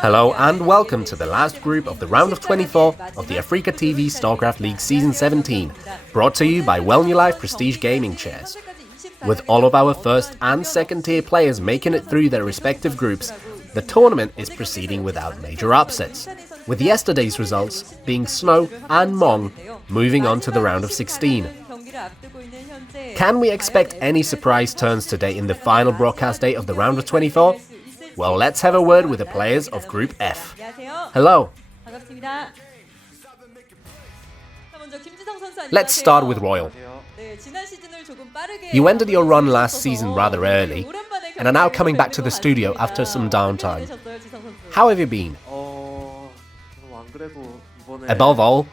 Hello and welcome to the last group of the round of 24 of the AfreecaTV StarLeague Season 17, brought to you by Well New Life Prestige Gaming Chairs. With all of our first and second tier players making it through their respective groups, the tournament is proceeding without major upsets, with yesterday's results being Snow and Mong moving on to the round of 16. Can we expect any surprise turns today in the final broadcast day of the round of 24? Well, let's have a word with the players of Group F. Hello. Let's start with Royal. You ended your run last season rather early, and are now coming back to the studio after some downtime. How have you been? Above all,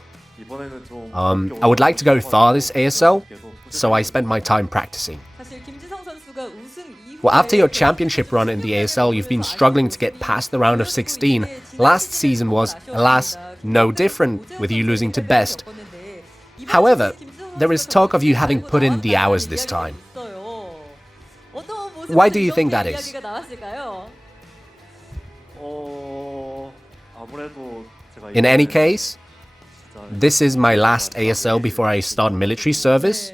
I would like to go far this ASL, so I spent my time practicing. Well, after your championship run in the ASL, you've been struggling to get past the round of 16. Last season was, alas, no different, with you losing to Best. However, there is talk of you having put in the hours this time. Why do you think that is? In any case, this is my last ASL before I start military service.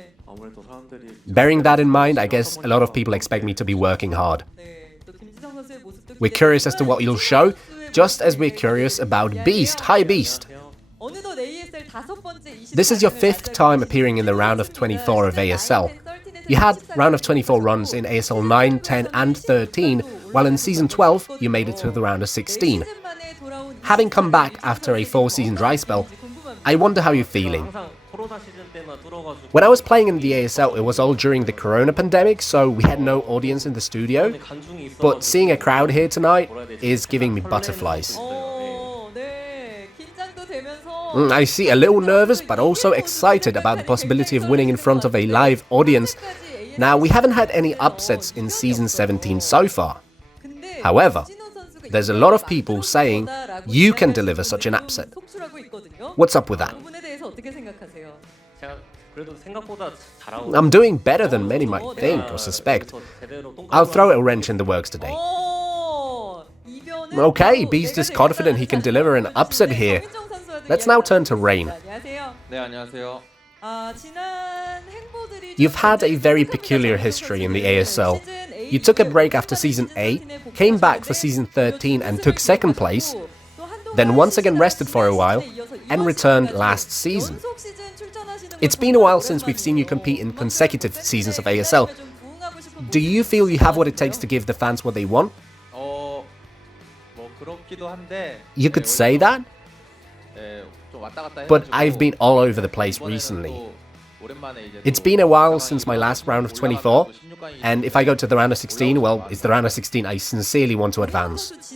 Bearing that in mind, I guess a lot of people expect me to be working hard. We're curious as to what you'll show, just as we're curious about Beast. Hi Beast! This is your 5th time appearing in the round of 24 of ASL. You had round of 24 runs in ASL 9, 10 and 13, while in Season 12 you made it to the round of 16. Having come back after a 4-season dry spell, I wonder how you're feeling. When I was playing in the ASL, it was all during the corona pandemic, so we had no audience in the studio, but seeing a crowd here tonight is giving me butterflies. I see, a little nervous but also excited about the possibility of winning in front of a live audience. Now, we haven't had any upsets in Season 17 so far. However, there's a lot of people saying you can deliver such an upset. What's up with that? I'm doing better than many might think or suspect. I'll throw a wrench in the works today. Okay, Beast is confident he can deliver an upset here. Let's now turn to Rain. You've had a very peculiar history in the ASL. You took a break after Season 8, came back for Season 13 and took 2nd place, then once again rested for a while, and returned last season. It's been a while since we've seen you compete in consecutive seasons of ASL. Do you feel you have what it takes to give the fans what they want? You could say that, but I've been all over the place recently. It's been a while since my last round of 24, and if I go to the round of 16, well, it's the round of 16 I sincerely want to advance.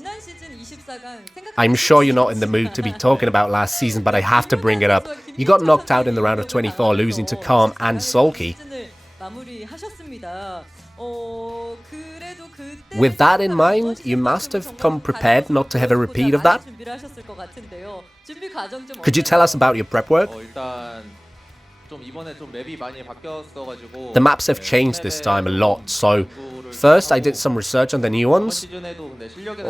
I'm sure you're not in the mood to be talking about last season, but I have to bring it up. You got knocked out in the round of 24, losing to Calm and Sulky. With that in mind, you must have come prepared not to have a repeat of that. Could you tell us about your prep work? The maps have changed this time a lot, so first I did some research on the new ones.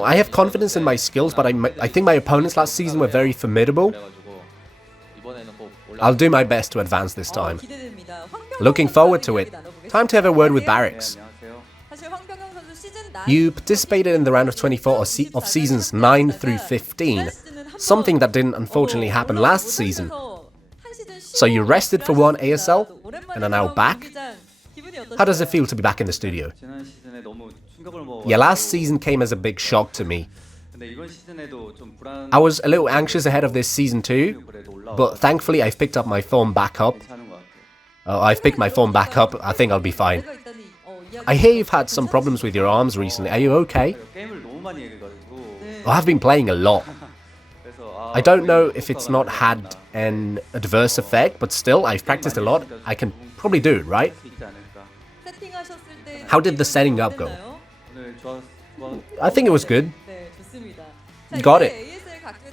I have confidence in my skills, but I think my opponents last season were very formidable. I'll do my best to advance this time. Looking forward to it. Time to have a word with Barracks. You participated in the round of 24 of seasons 9 through 15, something that didn't unfortunately happen last season. So you rested for one ASL and are now back? How does it feel to be back in the studio? Yeah, last season came as a big shock to me. I was a little anxious ahead of this season too, but thankfully I've picked up my form back up. I think I'll be fine. I hear you've had some problems with your arms recently. Are you okay? I've been playing a lot. I don't know if it's not had an adverse effect, but still, I've practiced a lot. I can probably do it, right? How did the setting up go? I think it was good. Got it.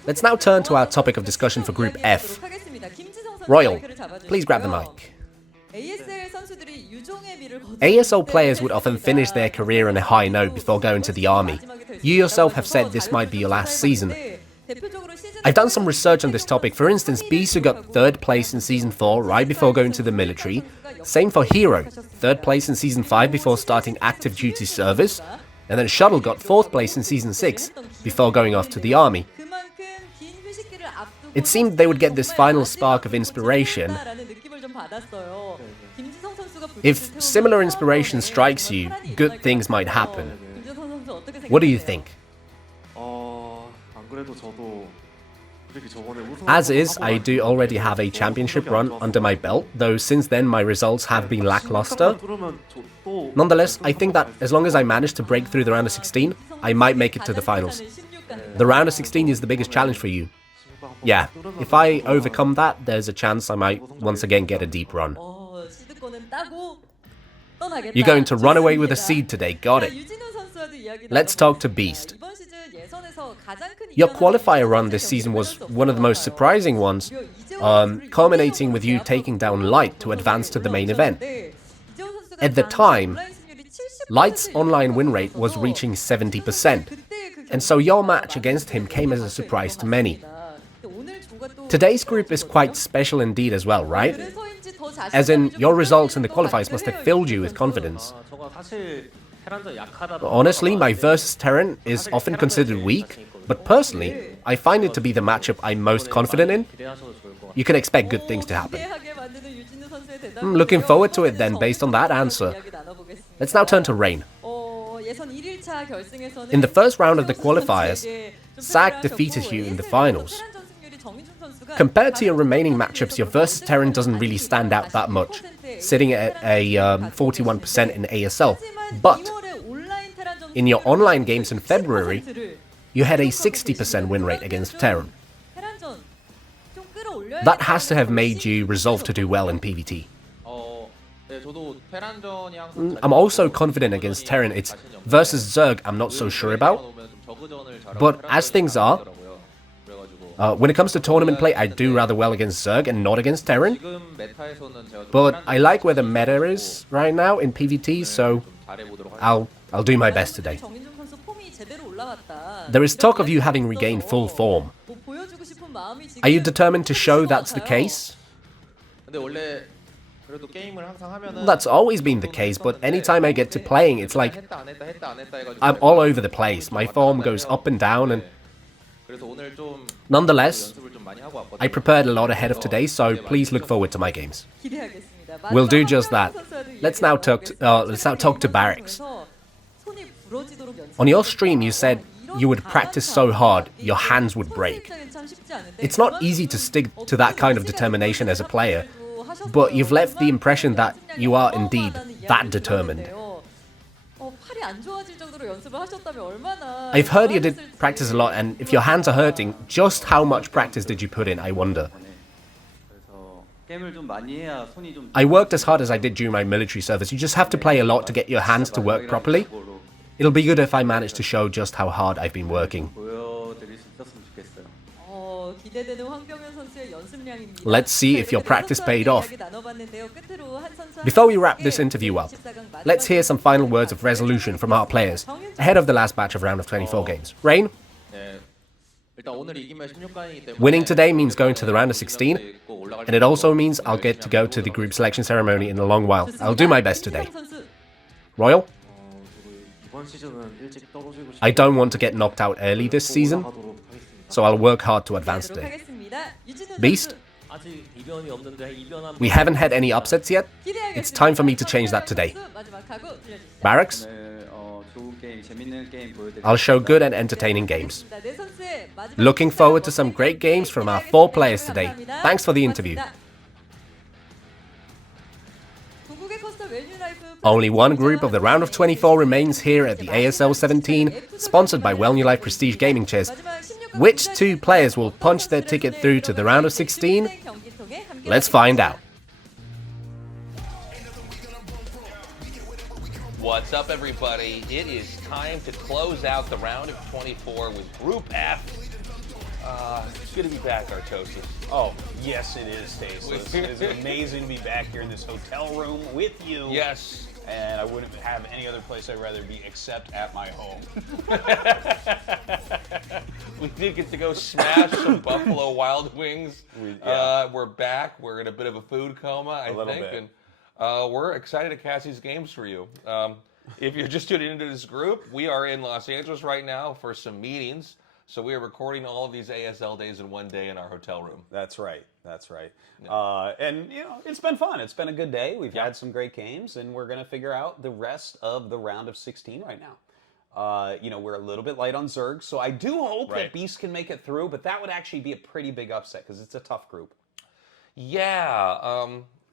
Let's now turn to our topic of discussion for Group F. Royal, please grab the mic. ASL players would often finish their career on a high note before going to the army. You yourself have said this might be your last season. I've done some research on this topic. For instance, Beast, who got 3rd place in Season 4 right before going to the military. Same for Hero, 3rd place in Season 5 before starting active duty service. And then Shuttle got 4th place in Season 6 before going off to the army. It seemed they would get this final spark of inspiration. If similar inspiration strikes you, good things might happen. What do you think? As is, I do already have a championship run under my belt, though since then my results have been lackluster. Nonetheless, I think that as long as I manage to break through the round of 16, I might make it to the finals. The round of 16 is the biggest challenge for you. Yeah, if I overcome that, there's a chance I might once again get a deep run. You're going to run away with a seed today, got it. Let's talk to Beast. Your qualifier run this season was one of the most surprising ones, culminating with you taking down Light to advance to the main event. At the time, Light's online win rate was reaching 70%, and so your match against him came as a surprise to many. Today's group is quite special indeed as well, right? As in, your results in the qualifiers must have filled you with confidence. Honestly, my versus Terran is often considered weak, but personally, I find it to be the matchup I'm most confident in. You can expect good things to happen. Looking forward to it then, based on that answer. Let's now turn to Rain. In the first round of the qualifiers, SAG defeated you in the finals. Compared to your remaining matchups, your versus Terran doesn't really stand out that much, sitting at a 41% in ASL. But in your online games in February, you had a 60% win rate against Terran. That has to have made you resolve to do well in PvT. I'm also confident against Terran. It's versus Zerg I'm not so sure about. But as things are, when it comes to tournament play, I do rather well against Zerg and not against Terran. But I like where the meta is right now in PvT, so I'll do my best today. There is talk of you having regained full form. Are you determined to show that's the case? That's always been the case, but anytime I get to playing, it's like I'm all over the place. My form goes up and down, and nonetheless, I prepared a lot ahead of today, so please look forward to my games. We'll do just that. Let's now talk to Barracks. On your stream, you said you would practice so hard, your hands would break. It's not easy to stick to that kind of determination as a player, but you've left the impression that you are indeed that determined. I've heard you did practice a lot, and if your hands are hurting, just how much practice did you put in, I wonder? I worked as hard as I did during my military service. You just have to play a lot to get your hands to work properly. It'll be good if I manage to show just how hard I've been working. Let's see if your practice paid off. Before we wrap this interview up, let's hear some final words of resolution from our players ahead of the last batch of round of 24 games. Rain? Winning today means going to the round of 16, and it also means I'll get to go to the group selection ceremony in a long while. I'll do my best today. Royal? I don't want to get knocked out early this season, so I'll work hard to advance today. Beast? We haven't had any upsets yet. It's time for me to change that today. Barracks? I'll show good and entertaining games. Looking forward to some great games from our 4 players today. Thanks for the interview. Only one group of the round of 24 remains here at the ASL 17, sponsored by Well New Life Prestige Gaming Chairs. Which 2 players will punch their ticket through to the round of 16? Let's find out. What's up, everybody? It is time to close out the round of 24 with Group F. It's good to be back, Tastosis. Oh, yes, it is, Tastosis. It is amazing to be back here in this hotel room with you. Yes. and I wouldn't have any other place I'd rather be except at my home. We did get to go smash some Buffalo Wild Wings. We're back. We're in a bit of a food coma, I think. And we're excited to cast these games for you. If you're just tuning into this group, we are in Los Angeles right now for some meetings. So we are recording all of these ASL days in one day in our hotel room. That's right. That's right. Yeah. And, it's been fun. It's been a good day. We've had some great games, and we're going to figure out the rest of the round of 16 right now. We're a little bit light on Zerg, so I do hope that Beast can make it through, but that would actually be a pretty big upset because it's a tough group. Yeah.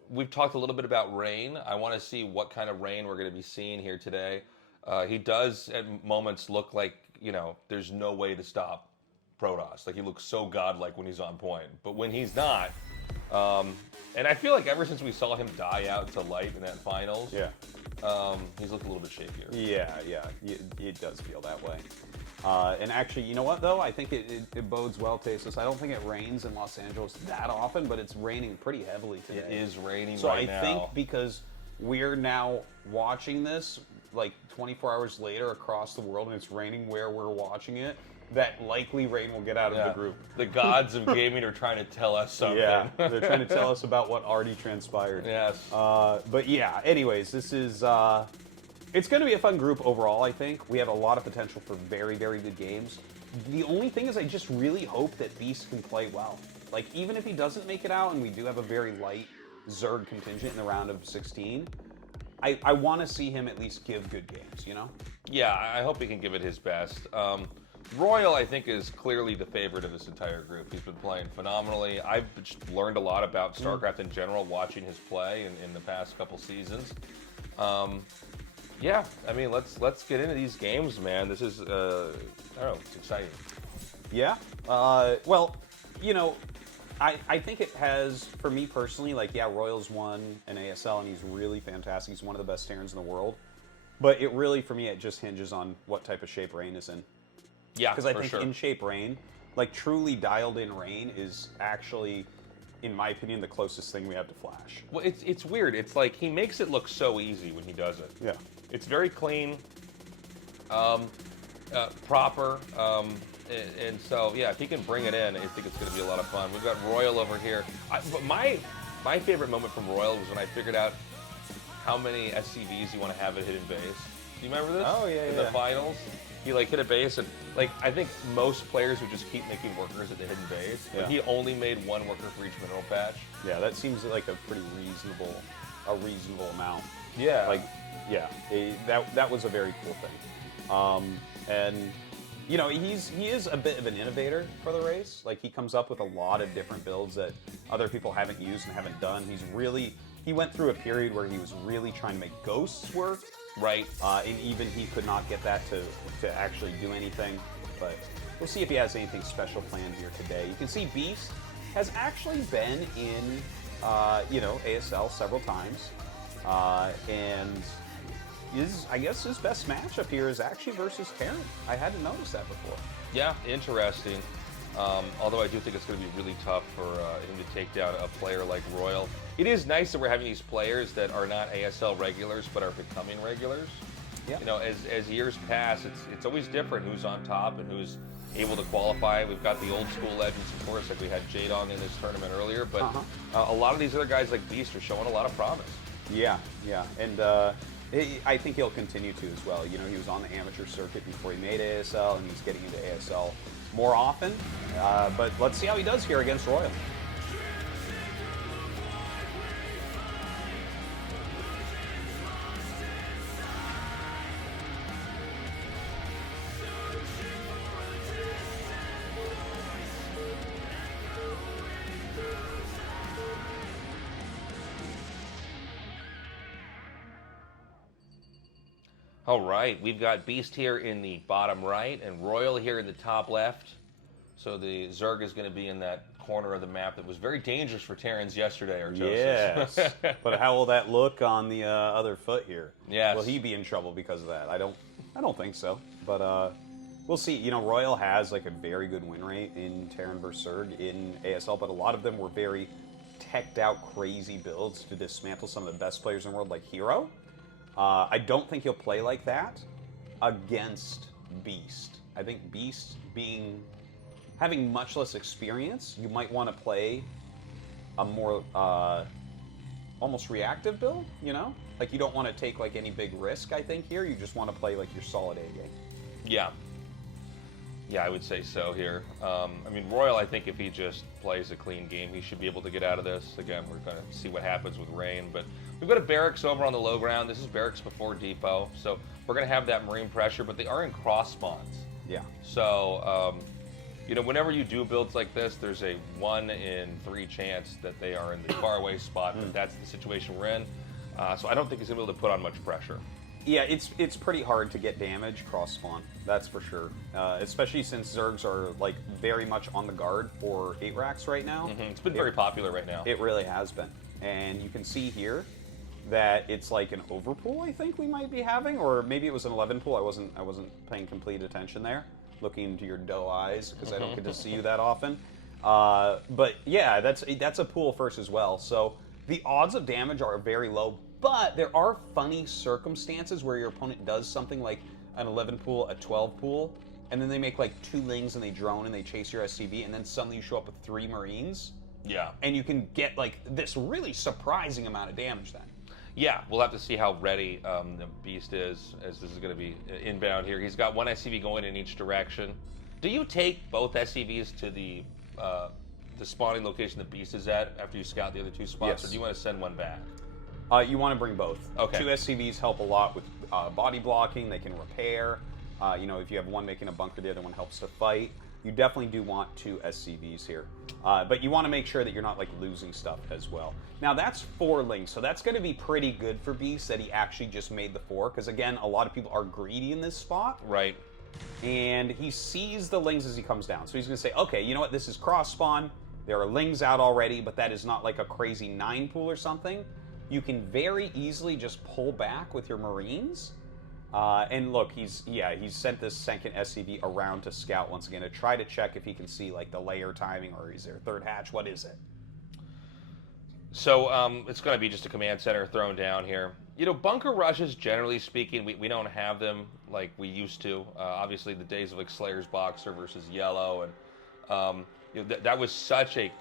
We've talked a little bit about Rain. I want to see what kind of Rain we're going to be seeing here today. He does at moments look like, there's no way to stop Protoss. Like, he looks so godlike when he's on point. But when he's not, and I feel like ever since we saw him die out to light in that finals, he's looked a little bit shakier. Yeah, it does feel that way. And actually, you know what, though? I think it bodes well, Tastosis. I don't think it rains in Los Angeles that often, but it's raining pretty heavily today. It is raining right now. So I think because we're now watching this, like 24 hours later across the world, and it's raining where we're watching it, that likely rain will get out of the group. The gods of gaming are trying to tell us something. Yeah, they're trying to tell us about what already transpired. Yes. But yeah, anyways, this is... it's going to be a fun group overall, I think. We have a lot of potential for very, very good games. The only thing is I just really hope that Beast can play well. Like, even if he doesn't make it out, and we do have a very light Zerg contingent in the round of 16, I want to see him at least give good games, Yeah, I hope he can give it his best. Royal, I think, is clearly the favorite of this entire group. He's been playing phenomenally. I've learned a lot about StarCraft in general watching his play in the past couple seasons. Yeah, I mean, let's get into these games, man. This is, I don't know, it's exciting. Yeah. Well, I think it has, for me personally, Royal's won an ASL, and he's really fantastic. He's one of the best Terrans in the world. But it really, for me, it just hinges on what type of shape Rain is in. Yeah, because I think in-shape Rain, truly dialed-in Rain is actually, in my opinion, the closest thing we have to Flash. Well, it's weird. It's like he makes it look so easy when he does it. Yeah. It's very clean, proper, and so, yeah, if he can bring it in, I think it's going to be a lot of fun. We've got Royal over here. But my favorite moment from Royal was when I figured out how many SCVs you want to have at hidden base. Do you remember this? Oh, yeah, in the finals? He hit a base, and I think most players would just keep making workers at the hidden base. Yeah. But he only made one worker for each mineral patch. Yeah, that seems like a pretty reasonable amount. Yeah. That was a very cool thing. And he is a bit of an innovator for the race. He comes up with a lot of different builds that other people haven't used and haven't done. He went through a period where he was really trying to make ghosts work. Right. And even he could not get that to actually do anything. But we'll see if he has anything special planned here today. You can see Beast has actually been in, ASL several times. And I guess his best matchup here is actually versus Terran. I hadn't noticed that before. Yeah, interesting. Although I do think it's going to be really tough for him to take down a player like Royal. It is nice that we're having these players that are not ASL regulars but are becoming regulars. Yeah. As years pass, it's always different who's on top and who's able to qualify. We've got the old school legends, of course, like we had Jade on in this tournament earlier, but a lot of these other guys like Beast are showing a lot of promise. Yeah, and I think he'll continue to as well. He was on the amateur circuit before he made ASL, and he's getting into ASL more often. But let's see how he does here against Royal. All right, we've got Beast here in the bottom right and Royal here in the top left. So the Zerg is going to be in that corner of the map that was very dangerous for Terrans yesterday, Artosis. Yes, but how will that look on the other foot here? Yes. Will he be in trouble because of that? I don't think so, but we'll see. Royal has a very good win rate in Terran vs Zerg in ASL, but a lot of them were very teched out, crazy builds to dismantle some of the best players in the world, like Hero. I don't think he'll play like that against Beast. I think Beast having much less experience, you might want to play a more almost reactive build, you know? Like, you don't want to take, like, any big risk, I think, here. You just want to play, like, your solid A game. Yeah. Yeah, I would say so here. I mean, Royal, I think if he just plays a clean game, he should be able to get out of this. Again, we're going to see what happens with Rain. But we've got a Barracks over on the low ground. This is Barracks before Depot. So we're going to have that Marine pressure, but they are in cross spawns. Yeah. So, you know, whenever you do builds like this, there's a 1 in 3 chance that they are in the faraway spot, but that's the situation we're in. So I don't think he's going to be able to put on much pressure. Yeah, it's pretty hard to get damage cross spawn. That's for sure. Especially since Zergs are like very much on the guard for 8 racks right now. It's been very popular right now. It really has been, and you can see here that it's like an overpool. I think we might be having, or maybe it was an 11 pool. I wasn't paying complete attention there, looking into your doe eyes because I don't get to see you that often. But yeah, that's a pool first as well. So the odds of damage are very low. But there are funny circumstances where your opponent does something like an 11 pool, a 12 pool, and then they make like 2 lings and they drone and they chase your SCV, and then suddenly you show up with 3 Marines. Yeah. And you can get like this really surprising amount of damage then. Yeah, we'll have to see how ready the Beast is, as this is going to be inbound here. He's got 1 SCV going in each direction. Do you take both SCVs to the spawning location the Beast is at after you scout the other 2 spots, Yes. or do you want to send one back? You want to bring both. Okay. 2 SCVs help a lot with body blocking. They can repair. You know, if you have one making a bunker, the other one helps to fight. You definitely do want 2 SCVs here. But you want to make sure that you're not like losing stuff as well. Now that's 4 lings, so that's going to be pretty good for Beast that he actually just made the 4, because again, a lot of people are greedy in this spot. Right. And he sees the lings as he comes down. So he's going to say, okay, you know what, this is cross spawn. There are lings out already, but that is not like a crazy 9 pool or something. You can very easily just pull back with your Marines. And look, he's sent this second SCV around to scout once again to try to check if he can see like the layer timing, or is there a 3rd hatch? What is it? So it's going to be just a command center thrown down here. You know, bunker rushes, generally speaking, we don't have them like we used to. Obviously, the days of like Slayer's Boxer versus Yellow, and you know, that was such a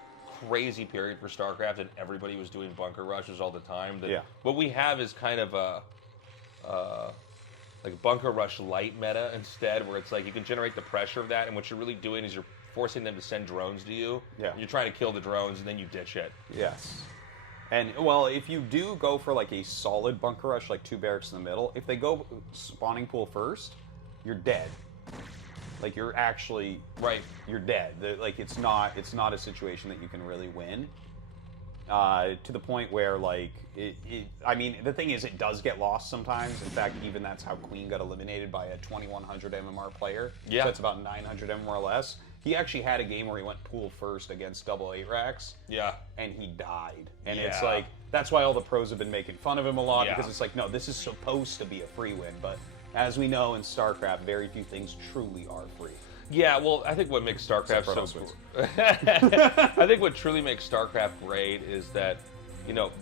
crazy period for StarCraft, and everybody was doing bunker rushes all the time. That what we have is kind of a like bunker rush light meta instead, where it's like you can generate the pressure of that, and what you're really doing is you're forcing them to send drones to you. Yeah. You're trying to kill the drones, and then you ditch it. Yes. And, well, if you do go for, like, a solid bunker rush, like 2 barracks in the middle, if they go spawning pool first, you're dead. Like, you're actually... Right. You're dead. Like, it's not a situation that you can really win. To the point where, like, I mean, the thing is, it does get lost sometimes. In fact, even that's how Queen got eliminated by a 2100 MMR player. Yeah. So that's about 900 MMR less. He actually had a game where he went pool first against double 8 racks. Yeah. And he died. And it's like, that's why all the pros have been making fun of him a lot, because it's like, no, this is supposed to be a free win. But as we know in StarCraft, very few things truly are free. Yeah, well, I think what makes StarCraft so I think what truly makes StarCraft great is that, you know,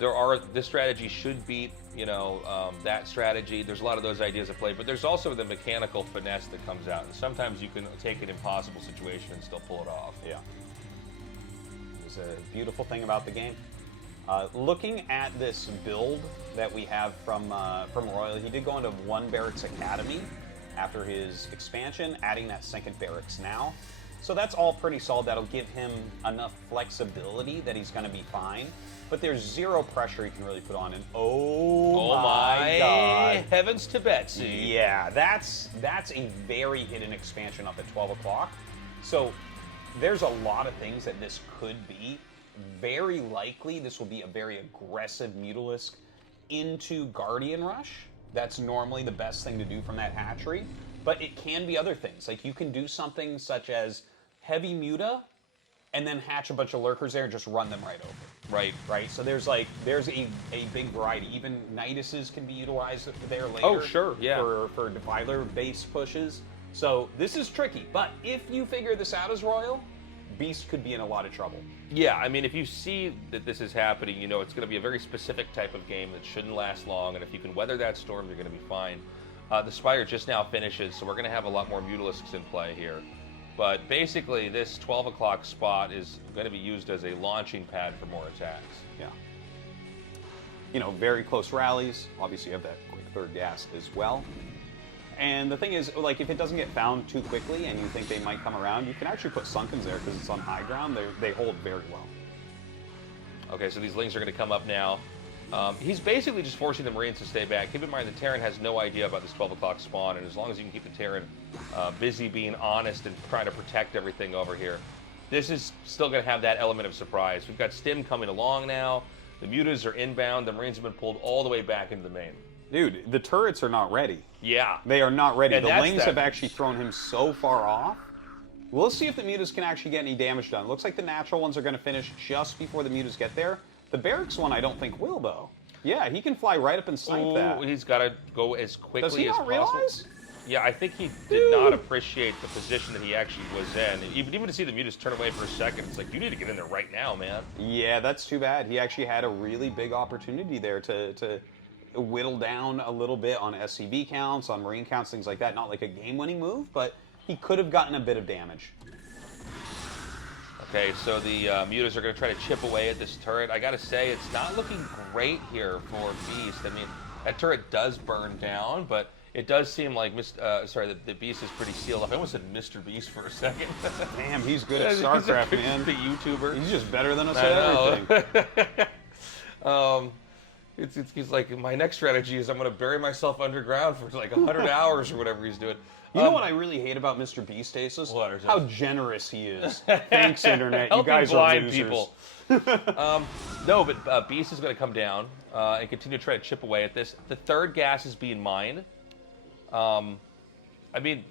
this strategy should beat, you know, that strategy. There's a lot of those ideas at play, but there's also the mechanical finesse that comes out. And sometimes you can take an impossible situation and still pull it off. Yeah. There's a beautiful thing about the game. Looking at this build that we have from Royal, he did go into 1 Barracks Academy after his expansion, adding that 2nd Barracks now. So that's all pretty solid. That'll give him enough flexibility that he's going to be fine. But there's 0 pressure he can really put on. And oh my God. Heavens to Betsy. Yeah, that's a very hidden expansion up at 12 o'clock. So there's a lot of things that this could be. Very likely this will be a very aggressive Mutalisk into Guardian Rush. That's normally the best thing to do from that hatchery. But it can be other things. Like, you can do something such as heavy Muta and then hatch a bunch of lurkers there and just run them right over. Right. So there's a big variety. Even Niduses can be utilized there later. Oh, sure, yeah. For Defiler base pushes. So this is tricky. But if you figure this out as Royal, Beast could be in a lot of trouble. Yeah, I mean, if you see that this is happening, you know it's going to be a very specific type of game that shouldn't last long, and if you can weather that storm, you're going to be fine. The Spire just now finishes, so we're going to have a lot more Mutalisks in play here. But basically, this 12 o'clock spot is going to be used as a launching pad for more attacks. Yeah. You know, very close rallies. Obviously, you have that quick third gas as well. And the thing is, like, if it doesn't get found too quickly and you think they might come around, you can actually put Sunkens there because it's on high ground. They hold very well. Okay, so these Lings are going to come up now. He's basically just forcing the Marines to stay back. Keep in mind, the Terran has no idea about this 12 o'clock spawn, and as long as you can keep the Terran busy being honest and trying to protect everything over here, this is still going to have that element of surprise. We've got Stim coming along now. The Mutas are inbound. The Marines have been pulled all the way back into the main. Dude, the turrets are not ready. Yeah. They are not ready. And the Lings have actually thrown him so far off. We'll see if the Mutas can actually get any damage done. Looks like the natural ones are going to finish just before the Mutas get there. The Barracks one I don't think will, though. Yeah, he can fly right up and snipe that. He's got to go as quickly as possible. Does he not realize? Yeah, I think he did not appreciate the position that he actually was in. Even to see the Mutas turn away for a second, it's like, you need to get in there right now, man. Yeah, that's too bad. He actually had a really big opportunity there to whittle down a little bit on SCV counts, on Marine counts, things like that. Not like a game-winning move, but he could have gotten a bit of damage. Okay, so the Mutas are going to try to chip away at this turret. I got to say, it's not looking great here for Beast. I mean, that turret does burn down, but it does seem like the Beast is pretty sealed up. I almost said Mr. Beast for a second. Damn, he's good at StarCraft, man. The YouTuber. He's just better than us at everything. He's like, my next strategy is I'm going to bury myself underground for like 100 hours or whatever he's doing. You know what I really hate about Mr. Beast, Tastosis? What? How generous he is. Thanks, Internet. You Helping guys blind are losers. people. No, but Beast is going to come down and continue to try to chip away at this. The third gas is being mined. I mean,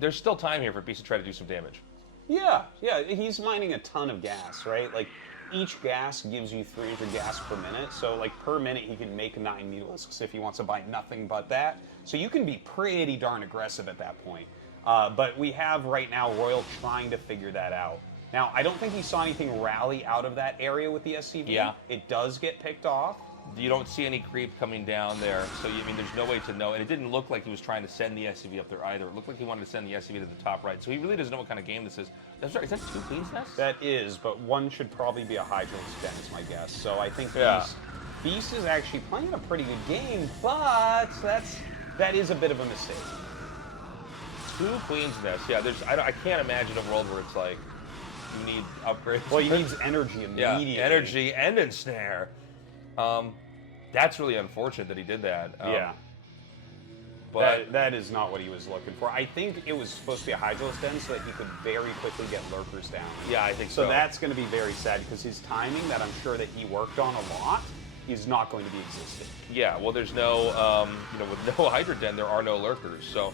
there's still time here for Beast to try to do some damage. Yeah, he's mining a ton of gas, right? Like, each gas gives you 300 gas per minute, so like per minute he can make 9 Mutalisks if he wants to buy nothing but that. So you can be pretty darn aggressive at that point. But we have right now Royal trying to figure that out. Now, I don't think he saw anything rally out of that area with the SCV. Yeah. It does get picked off. You don't see any creep coming down there, so I mean, there's no way to know. And it didn't look like he was trying to send the SCV up there either. It looked like he wanted to send the SCV to the top right. So he really doesn't know what kind of game this is. That's right. Is that 2 Queen's Nests? That is, but one should probably be a Hydralisk Den, is my guess. So I think Yeah. Beast is actually playing a pretty good game, but that is a bit of a mistake. 2 Queen's Nests. Yeah, I can't imagine a world where it's like you need upgrades. Well, he needs energy immediately. Yeah, energy and ensnare. That's really unfortunate that he did that. Yeah. But that is not what he was looking for. I think it was supposed to be a Hydralisk Den so that he could very quickly get lurkers down. Yeah, I think so. So That's going to be very sad because his timing that I'm sure that he worked on a lot is not going to be existent. Yeah, well, there's no, with no Hydra Den, there are no lurkers. So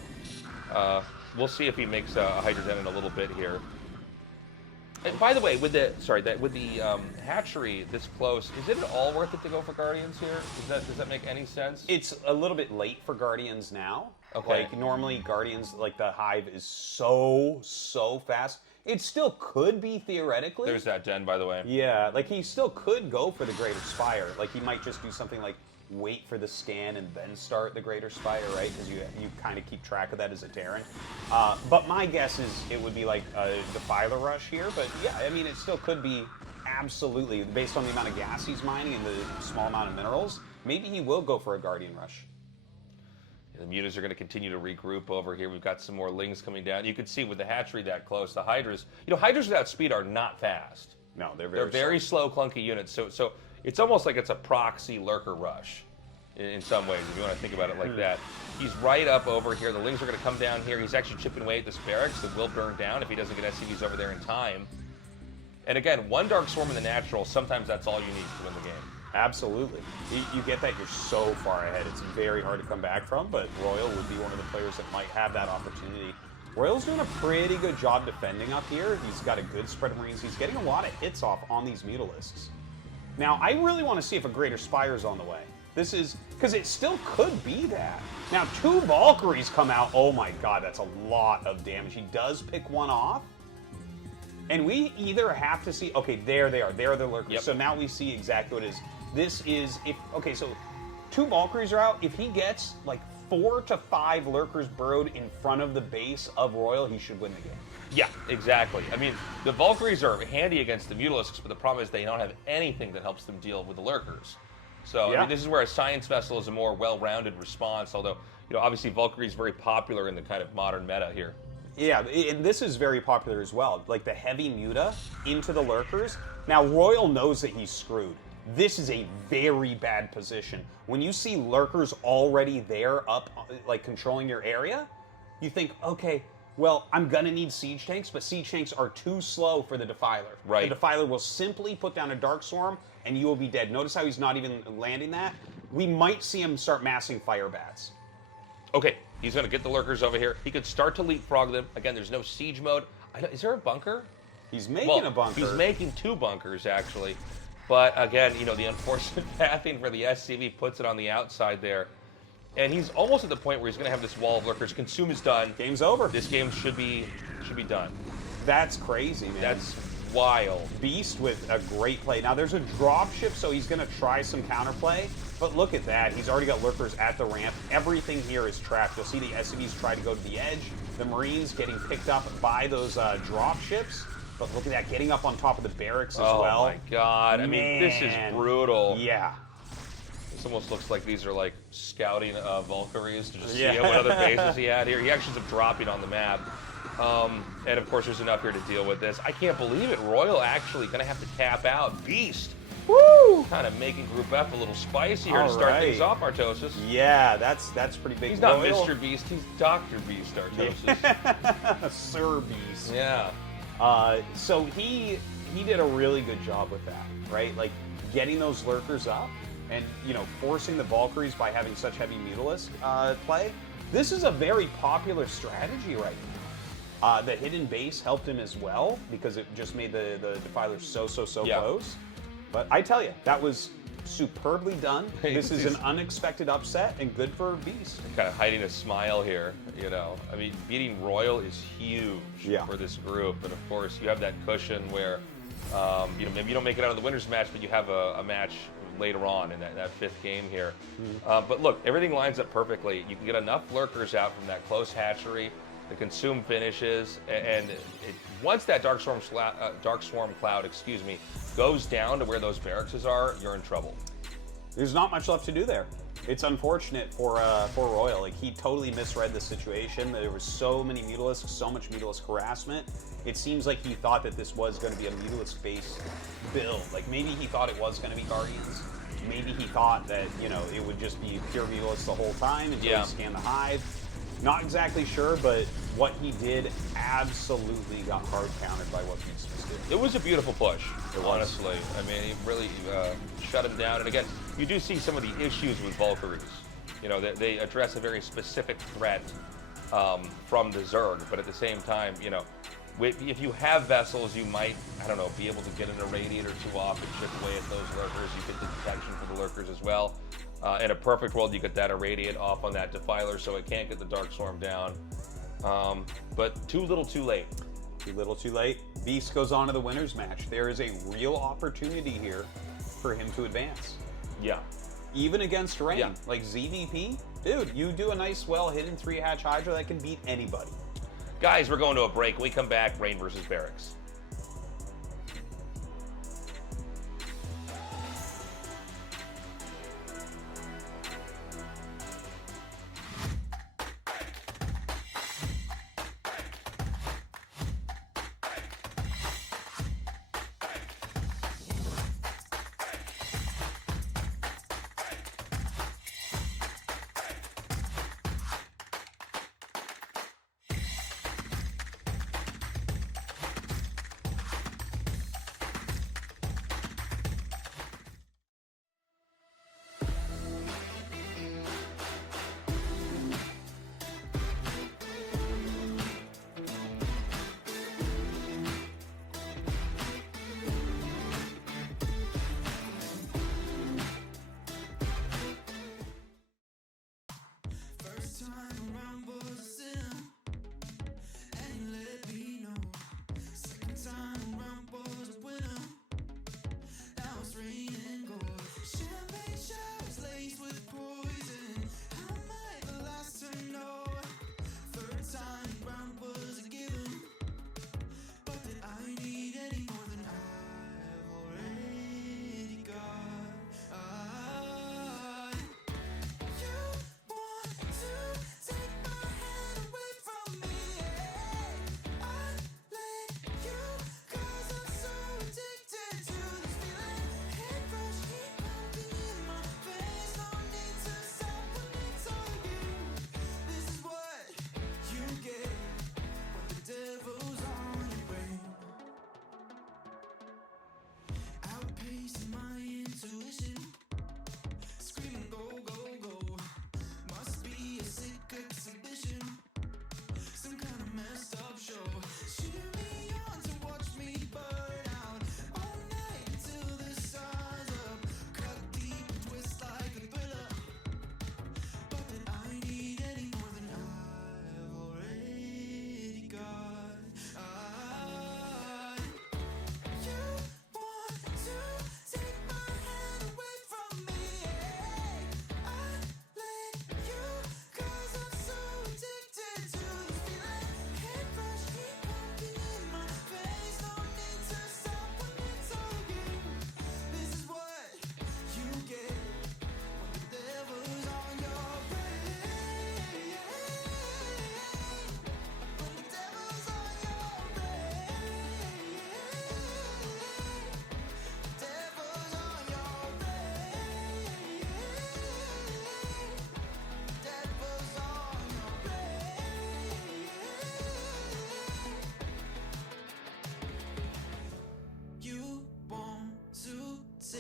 we'll see if he makes a Hydra Den in a little bit here. And by the way, with the hatchery this close, is it at all worth it to go for Guardians here? Does that make any sense? It's a little bit late for Guardians now. Okay. Like normally Guardians, like the hive is so fast. It still could be theoretically. There's that den, by the way. Yeah, like he still could go for the Greater Spire. Like he might just do something like wait for the scan and then start the Greater Spire, right? Because you kind of keep track of that as a Terran. But my guess is it would be like a Defiler Rush here. But yeah, I mean, it still could be absolutely, based on the amount of gas he's mining and the small amount of minerals, maybe he will go for a Guardian Rush. The Mutas are going to continue to regroup over here. We've got some more Lings coming down. You can see with the hatchery that close, the Hydras, Hydras without speed are not fast. No, they're very slow, clunky units. So it's almost like it's a proxy lurker rush in some ways, if you want to think about it like that. He's right up over here. The Lings are going to come down here. He's actually chipping away at this barracks that will burn down if he doesn't get SCVs over there in time. And again, 1 Dark Swarm in the natural, sometimes that's all you need to win the game. Absolutely. You get that, you're so far ahead. It's very hard to come back from, but Royal would be one of the players that might have that opportunity. Royal's doing a pretty good job defending up here. He's got a good spread of Marines. He's getting a lot of hits off on these Mutalisks. Now, I really want to see if a Greater Spire's on the way. This is, because it still could be that. Now, 2 Valkyries come out. Oh my god, that's a lot of damage. He does pick one off. And we either have to see, okay, there they are. There are the lurkers. Yep. So now we see exactly what it is. This is, okay, so 2 Valkyries are out. If he gets like 4 to 5 lurkers burrowed in front of the base of Royal, he should win the game. Yeah, exactly. I mean, the Valkyries are handy against the Mutalisks, but the problem is they don't have anything that helps them deal with the lurkers. So, Yeah. I mean, this is where a Science Vessel is a more well-rounded response, although, obviously Valkyrie is very popular in the kind of modern meta here. Yeah, and this is very popular as well. Like the heavy muta into the lurkers. Now, Royal knows that he's screwed. This is a very bad position. When you see lurkers already there up, like controlling your area, you think, okay, well, I'm gonna need siege tanks, but siege tanks are too slow for the Defiler. Right. The Defiler will simply put down a Dark Swarm, and you will be dead. Notice how he's not even landing that? We might see him start massing Fire Bats. Okay, he's going to get the lurkers over here. He could start to leapfrog them. Again, there's no siege mode. Is there a bunker? He's making a bunker. He's making 2 bunkers, actually. But again, the unfortunate pathing for the SCV puts it on the outside there. And he's almost at the point where he's going to have this wall of lurkers. Consume is done. Game's over. This game should be done. That's crazy, man. That's wild. Beast with a great play. Now, there's a dropship, so he's going to try some counterplay. But look at that. He's already got lurkers at the ramp. Everything here is trapped. You'll see the SCVs try to go to the edge. The Marines getting picked up by those dropships. But look at that, getting up on top of the barracks as well. Oh, my God. I mean, this is brutal. Yeah. This almost looks like these are like scouting Valkyries to just see what other bases he had here. He actually ends up dropping on the map. And of course, there's enough here to deal with this. I can't believe it. Royal actually going to have to tap out. Beast. Woo! Kind of making Group F a little spicy here to start things off, Tastosis. Yeah, that's pretty big. He's not Mr. Beast, he's Dr. Beast, Tastosis. Sir Beast. Yeah. So he did a really good job with that, right? Like getting those lurkers up and forcing the Valkyries by having such heavy Mutalisk play. This is a very popular strategy right now. The hidden base helped him as well because it just made the Defiler so close. But I tell you, that was superbly done. This is an unexpected upset and good for Beast. Kind of hiding a smile here, I mean, beating Royal is huge for this group. And of course, you have that cushion where, maybe you don't make it out of the winner's match, but you have a match later on in that 5th game here. But look, everything lines up perfectly. You can get enough lurkers out from that close hatchery. The consume finishes, and once that Dark Swarm cloud, goes down to where those barracks are, you're in trouble. There's not much left to do there. It's unfortunate for Royal. Like he totally misread the situation. There was so many Mutalisks, so much Mutalisk harassment. It seems like he thought that this was going to be a Mutalisk-based build. Like maybe he thought it was going to be Guardians. Maybe he thought that it would just be pure Mutalisk the whole time until he scanned the hive. Not exactly sure, but what he did absolutely got hard countered by what Beast was doing. It was a beautiful push, honestly. I mean, he really shut him down. And again, you do see some of the issues with Valkyries. They address a very specific threat from the Zerg, but at the same time, if you have vessels, you might, be able to get an irradiate or 2 off and chip away at those lurkers. You get the detection for the lurkers as well. In a perfect world, you get that irradiate off on that Defiler, so it can't get the Dark Swarm down. But too little, too late. Too little, too late. Beast goes on to the winner's match. There is a real opportunity here for him to advance. Yeah. Even against Rain. Like ZVP, dude, you do a nice, hidden 3-hatch Hydra that can beat anybody. Guys, we're going to a break. When we come back, Rain versus Barracks.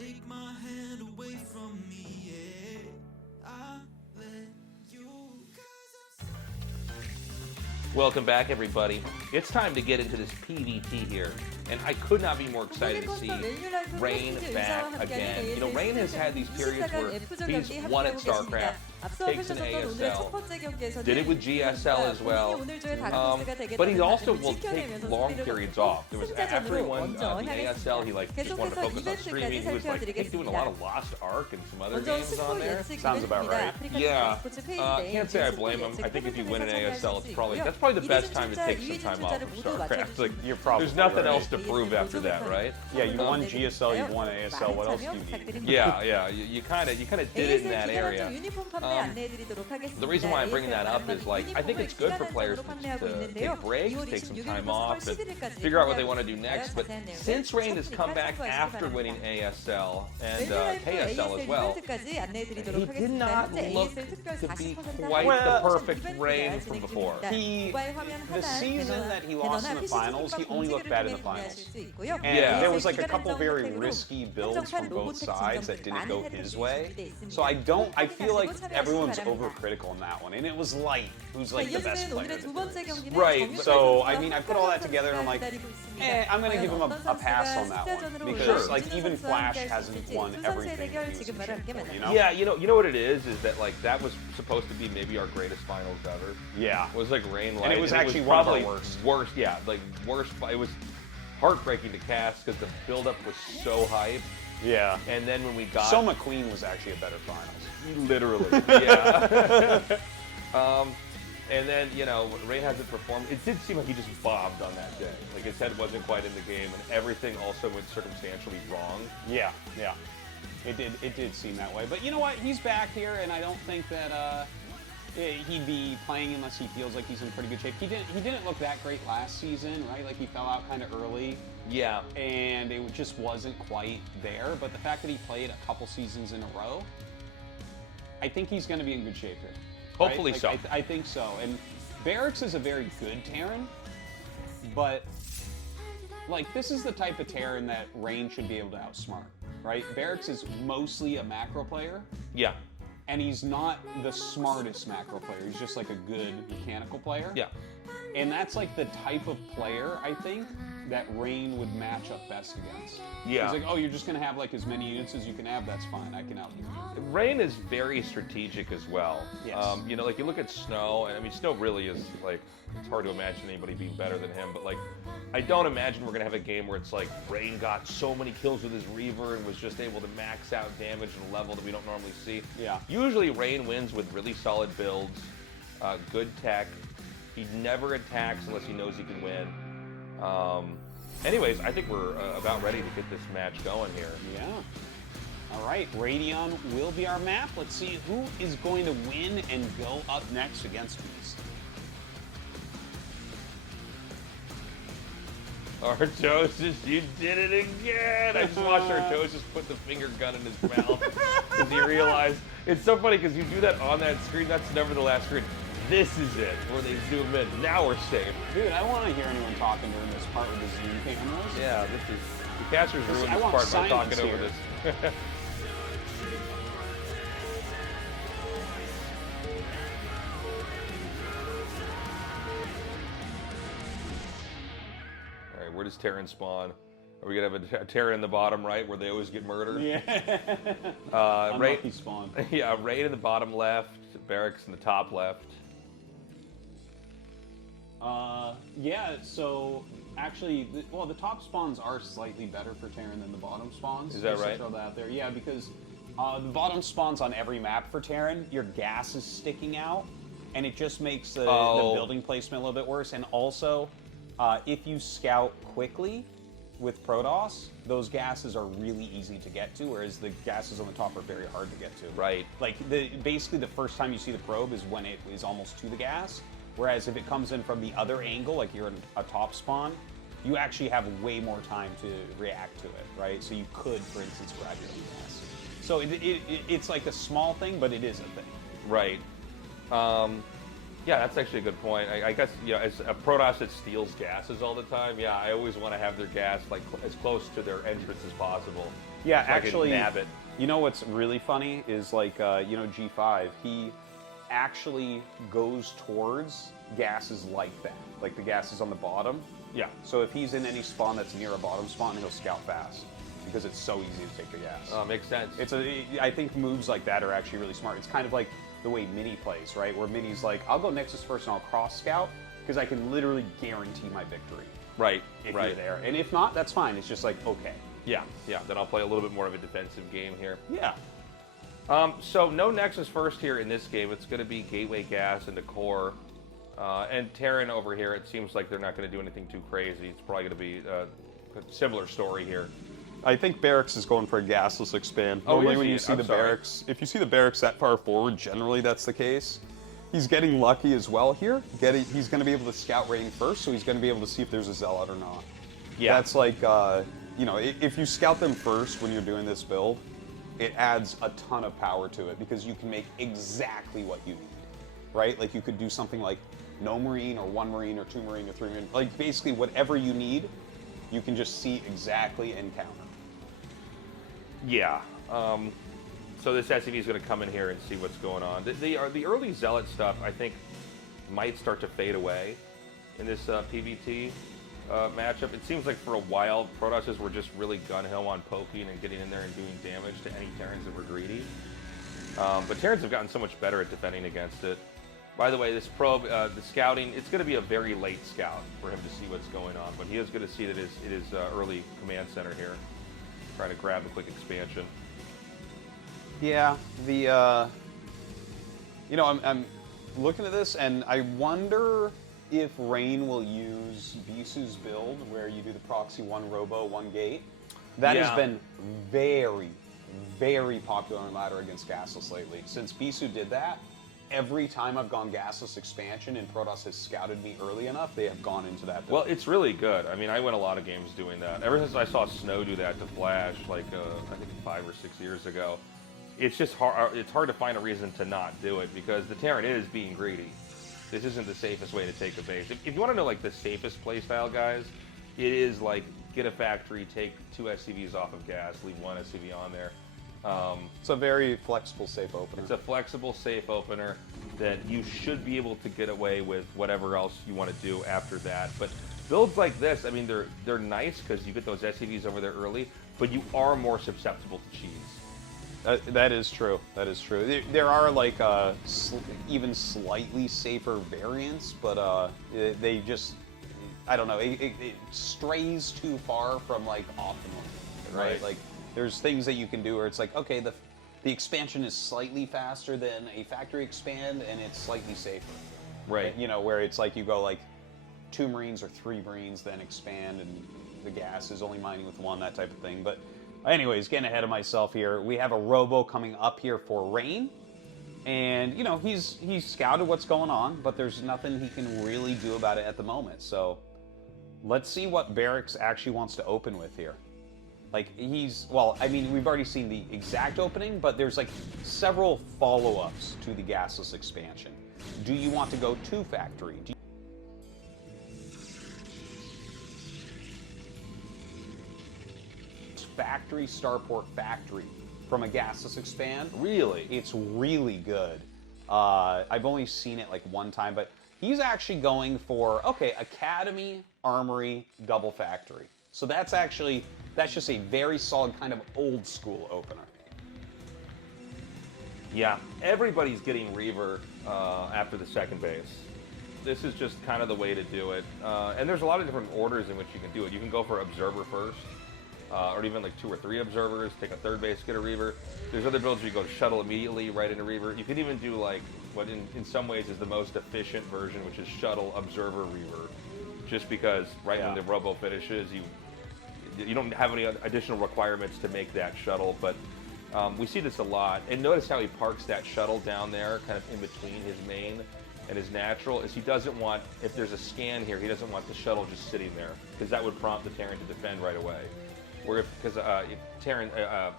take my hand away from me, yeah. I let you. Welcome back, everybody. It's time to get into this PvP here, and I could not be more excited to see Rain back again. You know, Rain has had these periods where he's won at StarCraft, takes an ASL, did it with GSL as well, but he also will take long periods off. There was after he won the ASL, he like just wanted to focus on streaming. He was like I think doing a lot of Lost Ark and some other games on there. Sounds about right. Yeah, can't say I blame him. I think if you win an ASL, it's probably the best time to take some time off from StarCraft. Like You're probably there's nothing right. else to prove after that, right? Yeah, you won GSL, you won ASL. What else do you need? Yeah. You kind of did it in that area. The reason why I'm bringing that up is like I think it's good for players to take breaks, take some time off, and figure out what they want to do next. But since Rain has come back after winning ASL and KSL as well, he did not look to be quite the perfect Rain from before. The season that he lost in the finals, he only looked bad in the finals. And Yeah. there was like a couple very risky builds from both sides that didn't go his way. So I feel like everyone's overcritical in that one. And it was Light, who's like the best player. Right. So, I mean, I put all that together and I'm like, I'm going to give him a pass on that one. Because, like, even Flash hasn't won everything he was in shape for, you know? Yeah, you know what it is that like that was supposed to be maybe our greatest finals ever. Yeah. It was like Rain Light. And it was actually one of our worst. Worst, yeah, like worst. It was heartbreaking to cast because the build-up was so hype. Yeah. And then when we got So McQueen was actually a better finals. literally, yeah. And then Rain hasn't performed. It did seem like he just bombed on that day. Like his head wasn't quite in the game, and everything also went circumstantially wrong. Yeah. It did seem that way. But you know what? He's back here, and I don't think that he'd be playing unless he feels like he's in pretty good shape. He didn't look that great last season, right? Like he fell out kind of early. Yeah. And it just wasn't quite there. But the fact that he played a couple seasons in a row, I think he's going to be in good shape here. Hopefully right? so. I think so. And Barracks is a very good Terran, but like this is the type of Terran that Rain should be able to outsmart, right? Barracks is mostly a macro player. Yeah. And he's not the smartest macro player. He's just like a good mechanical player. Yeah. And that's like the type of player, I think, that Rain would match up best against. Yeah. He's like, oh, you're just going to have like as many units as you can have. That's fine. I can outdo you. Rain is very strategic as well. Yes. Like you look at Snow, and I mean, Snow really is like, it's hard to imagine anybody being better than him, but like, I don't imagine we're going to have a game where it's like Rain got so many kills with his Reaver and was just able to max out damage at a level that we don't normally see. Yeah. Usually Rain wins with really solid builds, good tech. He never attacks unless he knows he can win. Anyways, I think we're about ready to get this match going here. Yeah. All right, Radion will be our map. Let's see who is going to win and go up next against Beast. Tastosis, you did it again! I just watched Tastosis put the finger gun in his mouth because he realized. It's so funny because you do that on that screen. That's never the last screen. This is it, where they zoom in. Now we're safe. Dude, I don't want to hear anyone talking during this part with the zoom cameras. Yeah, this is... The casters ruined this part by talking over this. All right, where does Terran spawn? Are we going to have a Terran in the bottom right where they always get murdered? Yeah. Unlucky spawn. Yeah, Raid in the bottom left, Barracks in the top left. Yeah, so actually, the top spawns are slightly better for Terran than the bottom spawns. Is that just right? To throw that out there. Yeah, because the bottom spawns on every map for Terran, your gas is sticking out, and it just makes the building placement a little bit worse. And also, if you scout quickly with Protoss, those gases are really easy to get to, whereas the gases on the top are very hard to get to. Right. Like, basically the first time you see the probe is when it is almost to the gas. Whereas if it comes in from the other angle, like you're in a top spawn, you actually have way more time to react to it, right? So you could, for instance, grab your own gas. So it's like a small thing, but it is a thing. Right. Yeah, that's actually a good point. I guess, as a Protoss that steals gases all the time, yeah, I always want to have their gas like as close to their entrance as possible. Yeah, so actually, I can nab it. you know what's really funny is like, you know, G5, he actually goes towards gases like that. Like the gas is on the bottom. Yeah. So if he's in any spawn that's near a bottom spawn, he'll scout fast because it's so easy to take the gas. Makes sense. I think moves like that are actually really smart. It's kind of like the way Mini plays, right? Where Mini's like, I'll go Nexus first and I'll cross scout because I can literally guarantee my victory. Right. If right. you're there. And if not, that's fine. It's just like, okay. Yeah. Yeah. Then I'll play a little bit more of a defensive game here. Yeah. So no Nexus first here in this game. It's going to be Gateway Gas into Core. And Terran over here, it seems like they're not going to do anything too crazy. It's probably going to be a similar story here. I think Barracks is going for a gasless expand. Oh, Normally is when he? you see I'm the sorry. Barracks, if you see the Barracks that far forward, generally that's the case. He's getting lucky as well here. He's going to be able to scout rating first, so he's going to be able to see if there's a Zealot or not. Yeah. That's like, you know, if you scout them first when you're doing this build, it adds a ton of power to it because you can make exactly what you need, right? Like you could do something like no Marine or 1 Marine or 2 Marine or 3 Marine. Like basically whatever you need, you can just see exactly and counter. Yeah. So this SCV is going to come in here and see what's going on. The early Zealot stuff, I think, might start to fade away in this PvT matchup. It seems like for a while, Protosses were just really gun-ho on poking and getting in there and doing damage to any Terrans that were greedy. But Terrans have gotten so much better at defending against it. By the way, this probe, the scouting, it's going to be a very late scout for him to see what's going on, but he is going to see that it is early command center here, trying to grab the quick expansion. Yeah, you know, I'm looking at this and I wonder if Rain will use Bisu's build where you do the proxy 1 robo, 1 gate. That has been very, very popular in ladder against gasless lately. Since Bisu did that, every time I've gone gasless expansion and Protoss has scouted me early enough, they have gone into that build. Well, it's really good. I mean, I went a lot of games doing that. Ever since I saw Snow do that to Flash, like I think 5 or 6 years ago, it's just hard. It's hard to find a reason to not do it because the Terran is being greedy. This isn't the safest way to take a base. If you want to know like the safest playstyle, guys, it is like get a factory, take 2 SCVs off of gas, leave 1 SCV on there. It's a very flexible, safe opener. It's a flexible, safe opener that you should be able to get away with whatever else you want to do after that. But builds like this, I mean, they're nice because you get those SCVs over there early, but you are more susceptible to cheese. That is true. That is true. There are like even slightly safer variants, but they just, I don't know, it strays too far from like optimal, right? Like there's things that you can do where it's like, okay, the expansion is slightly faster than a factory expand, and it's slightly safer. Right. You know, where it's like you go like 2 Marines or 3 Marines, then expand, and the gas is only mining with 1, that type of thing. But anyways, getting ahead of myself here, we have a Robo coming up here for Rain. And, you know, he's scouted what's going on, but there's nothing he can really do about it at the moment. So let's see what Barracks actually wants to open with here. Like, well, I mean, we've already seen the exact opening, but there's like several follow-ups to the gasless expansion. Do you want to go to factory? Factory, Starport Factory from a gasless expand. Really? It's really good. I've only seen it like 1 time, but he's actually going for, okay, Academy, Armory, double factory. So that's just a very solid kind of old school opener. Yeah, everybody's getting Reaver after the second base. This is just kind of the way to do it. And there's a lot of different orders in which you can do it. You can go for Observer first, or even like 2 or 3 Observers, take a third base, get a Reaver. There's other builds where you go to Shuttle immediately, right into Reaver. You could even do like what in some ways is the most efficient version, which is Shuttle, Observer, Reaver. Just because when the Robo finishes, you don't have any additional requirements to make that shuttle, but we see this a lot. And notice how he parks that shuttle down there, kind of in between his main and his natural, is he doesn't want, if there's a scan here, he doesn't want the shuttle just sitting there, because that would prompt the Terran to defend right away. Where if Terran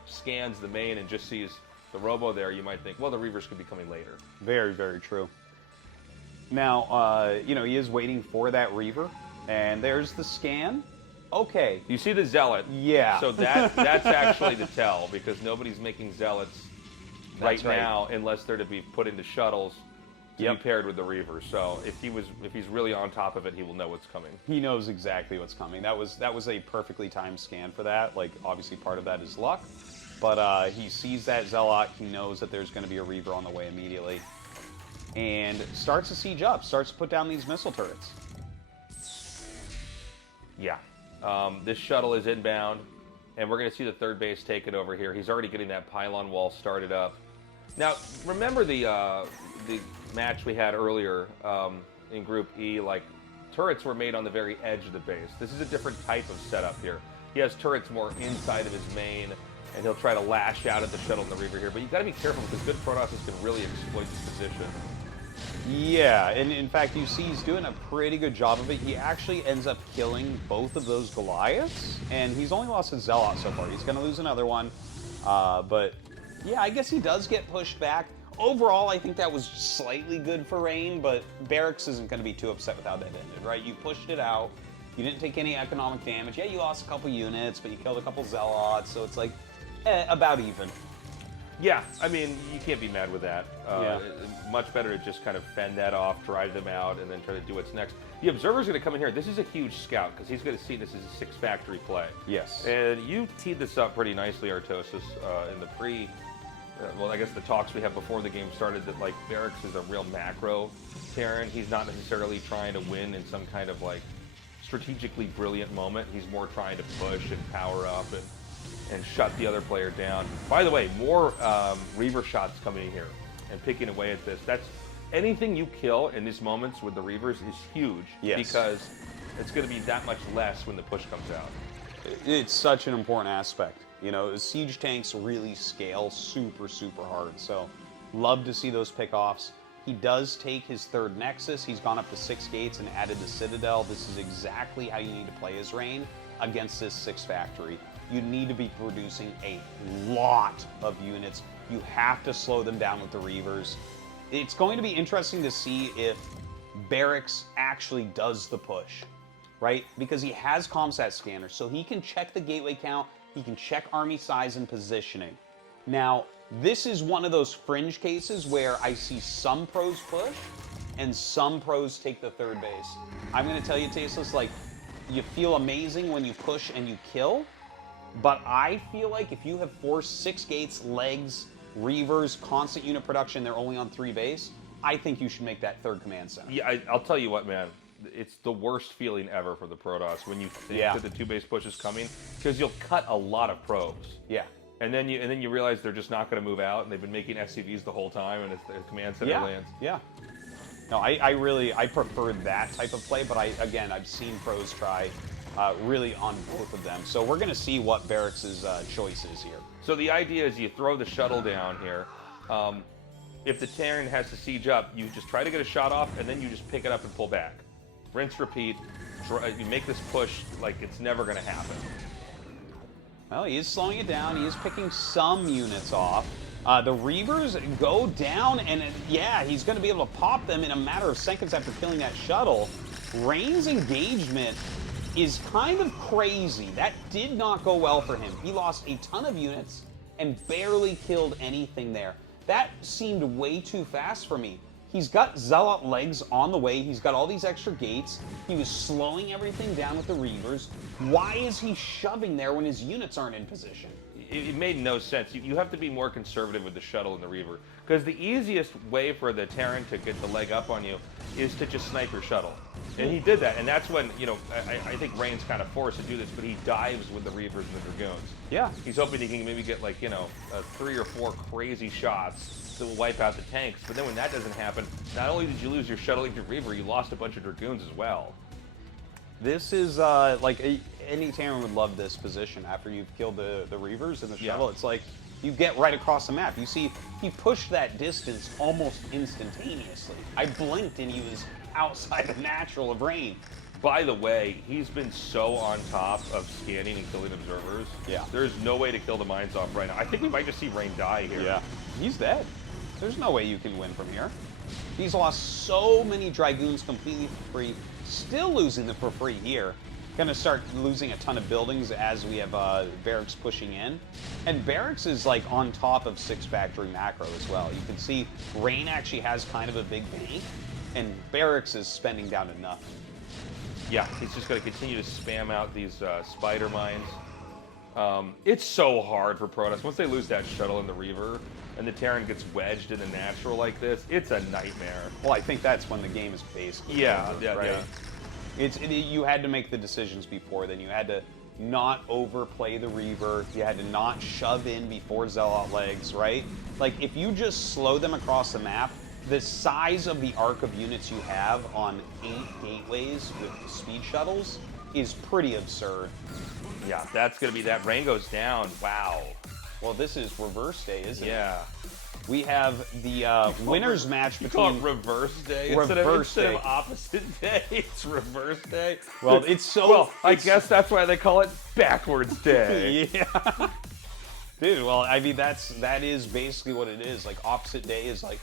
scans the main and just sees the Robo there, you might think, well, the Reavers could be coming later. Very, very true. Now, you know, he is waiting for that Reaver, and there's the scan. Okay. You see the Zealot. Yeah. So that's actually the tell, because nobody's making Zealots right now unless they're to be put into shuttles to be paired with the Reaver. So if he's really on top of it, he will know what's coming. He knows exactly what's coming. That was a perfectly timed scan for that. Like, obviously part of that is luck, but he sees that Zealot. He knows that there's going to be a Reaver on the way immediately, and starts to siege up. Starts to put down these missile turrets. Yeah. This shuttle is inbound, and we're going to see the third base take it over here. He's already getting that pylon wall started up. Now, remember the match we had earlier in Group E? Like, turrets were made on the very edge of the base. This is a different type of setup here. He has turrets more inside of his main, and he'll try to lash out at the shuttle and the Reaver here. But you got to be careful, because good Protosses can really exploit this position. Yeah, and in fact, you see he's doing a pretty good job of it. He actually ends up killing both of those Goliaths, and he's only lost his Zealot so far. He's going to lose another one, but yeah, I guess he does get pushed back. Overall, I think that was slightly good for Rain, but Barracks isn't going to be too upset with how that ended, right? You pushed it out. You didn't take any economic damage. Yeah, you lost a couple units, but you killed a couple Zealots, so it's like, about even. Yeah, I mean, you can't be mad with that. Much better to just kind of fend that off, drive them out, and then try to do what's next. The Observer's going to come in here. This is a huge scout, because he's going to see this as a six-factory play. Yes. And you teed this up pretty nicely, Artosis, in the well, I guess the talks we had before the game started, that, like, Barracks is a real macro Terran. He's not necessarily trying to win in some kind of, like, strategically brilliant moment. He's more trying to push and power up and shut the other player down. By the way, more Reaver shots coming in here and picking away at this. That's anything you kill in these moments with the Reavers is huge, because it's going to be that much less when the push comes out. It's such an important aspect. You know, siege tanks really scale super, super hard. So, love to see those pickoffs. He does take his third Nexus. He's gone up to 6 gates and added the Citadel. This is exactly how you need to play as Rain against this 6 factory. You need to be producing a lot of units. You have to slow them down with the Reavers. It's going to be interesting to see if Barracks actually does the push, right? Because he has ComSat scanners, so he can check the gateway count, he can check army size and positioning. Now, this is one of those fringe cases where I see some pros push and some pros take the third base. I'm going to tell you, Tastosis, like, you feel amazing when you push and you kill, but I feel like if you have forced 6 gates, legs, Reavers, constant unit production, they're only on 3 base, I think you should make that third command center. Yeah, I'll tell you what, man. It's the worst feeling ever for the Protoss when you think that the 2 base push is coming, because you'll cut a lot of probes. Yeah. And then you realize they're just not going to move out, and they've been making SCVs the whole time, and it's the command center lands. Yeah. No, I prefer that type of play, but I've seen pros try really on both of them. So we're going to see what Barracks' choice is here. So the idea is you throw the shuttle down here. If the Terran has to siege up, you just try to get a shot off, and then you just pick it up and pull back. Rinse, repeat. You make this push like it's never going to happen. Well, he is slowing it down. He is picking some units off. The Reavers go down, and he's going to be able to pop them in a matter of seconds after killing that shuttle. Rain's engagement is kind of crazy. That did not go well for him. He lost a ton of units and barely killed anything there. That seemed way too fast for me. He's got Zealot legs on the way. He's got all these extra gates. He was slowing everything down with the Reavers. Why is he shoving there when his units aren't in position? It made no sense. You have to be more conservative with the shuttle and the Reaver, because the easiest way for the Terran to get the leg up on you is to just snipe your shuttle. And he did that, and that's when, I think Rain's kind of forced to do this, but he dives with the Reavers and the Dragoons. Yeah. He's hoping he can maybe get, 3 or 4 crazy shots that will wipe out the tanks. But then when that doesn't happen, not only did you lose your shuttle and your Reaver, you lost a bunch of Dragoons as well. This is, any Terran would love this position after you've killed the Reavers and the shuttle. It's like, you get right across the map. You see, he pushed that distance almost instantaneously. I blinked and he was outside the natural of Rain. By the way, he's been so on top of scanning and killing observers. Yeah. There's no way to kill the mines off right now. I think we might just see Rain die here. Yeah. He's dead. There's no way you can win from here. He's lost so many Dragoons completely for free, still losing them for free here. gonna start losing a ton of buildings as we have Barracks pushing in. And Barracks is like on top of 6 factory macro as well. You can see Rain actually has kind of a big bank, and Barracks is spending down to nothing. Yeah, he's just going to continue to spam out these spider mines. It's so hard for Protoss. Once they lose that shuttle in the Reaver, and the Terran gets wedged in the natural like this, it's a nightmare. Well, I think that's when the game is basically over, right? You had to make the decisions before then. You had to not overplay the Reaver. You had to not shove in before Zealot legs, right? Like, if you just slow them across the map, the size of the arc of units you have on 8 gateways with speed shuttles is pretty absurd. Yeah, that's going to be that. Rain goes down. Wow. Well, this is reverse day, isn't it? Yeah. We have the winners match between... reverse day? Reverse instead day. of opposite day, it's reverse day? Well, it's so... Well, I guess that's why they call it backwards day. Yeah. Dude, well, I mean, that is basically what it is. Like, opposite day is, like,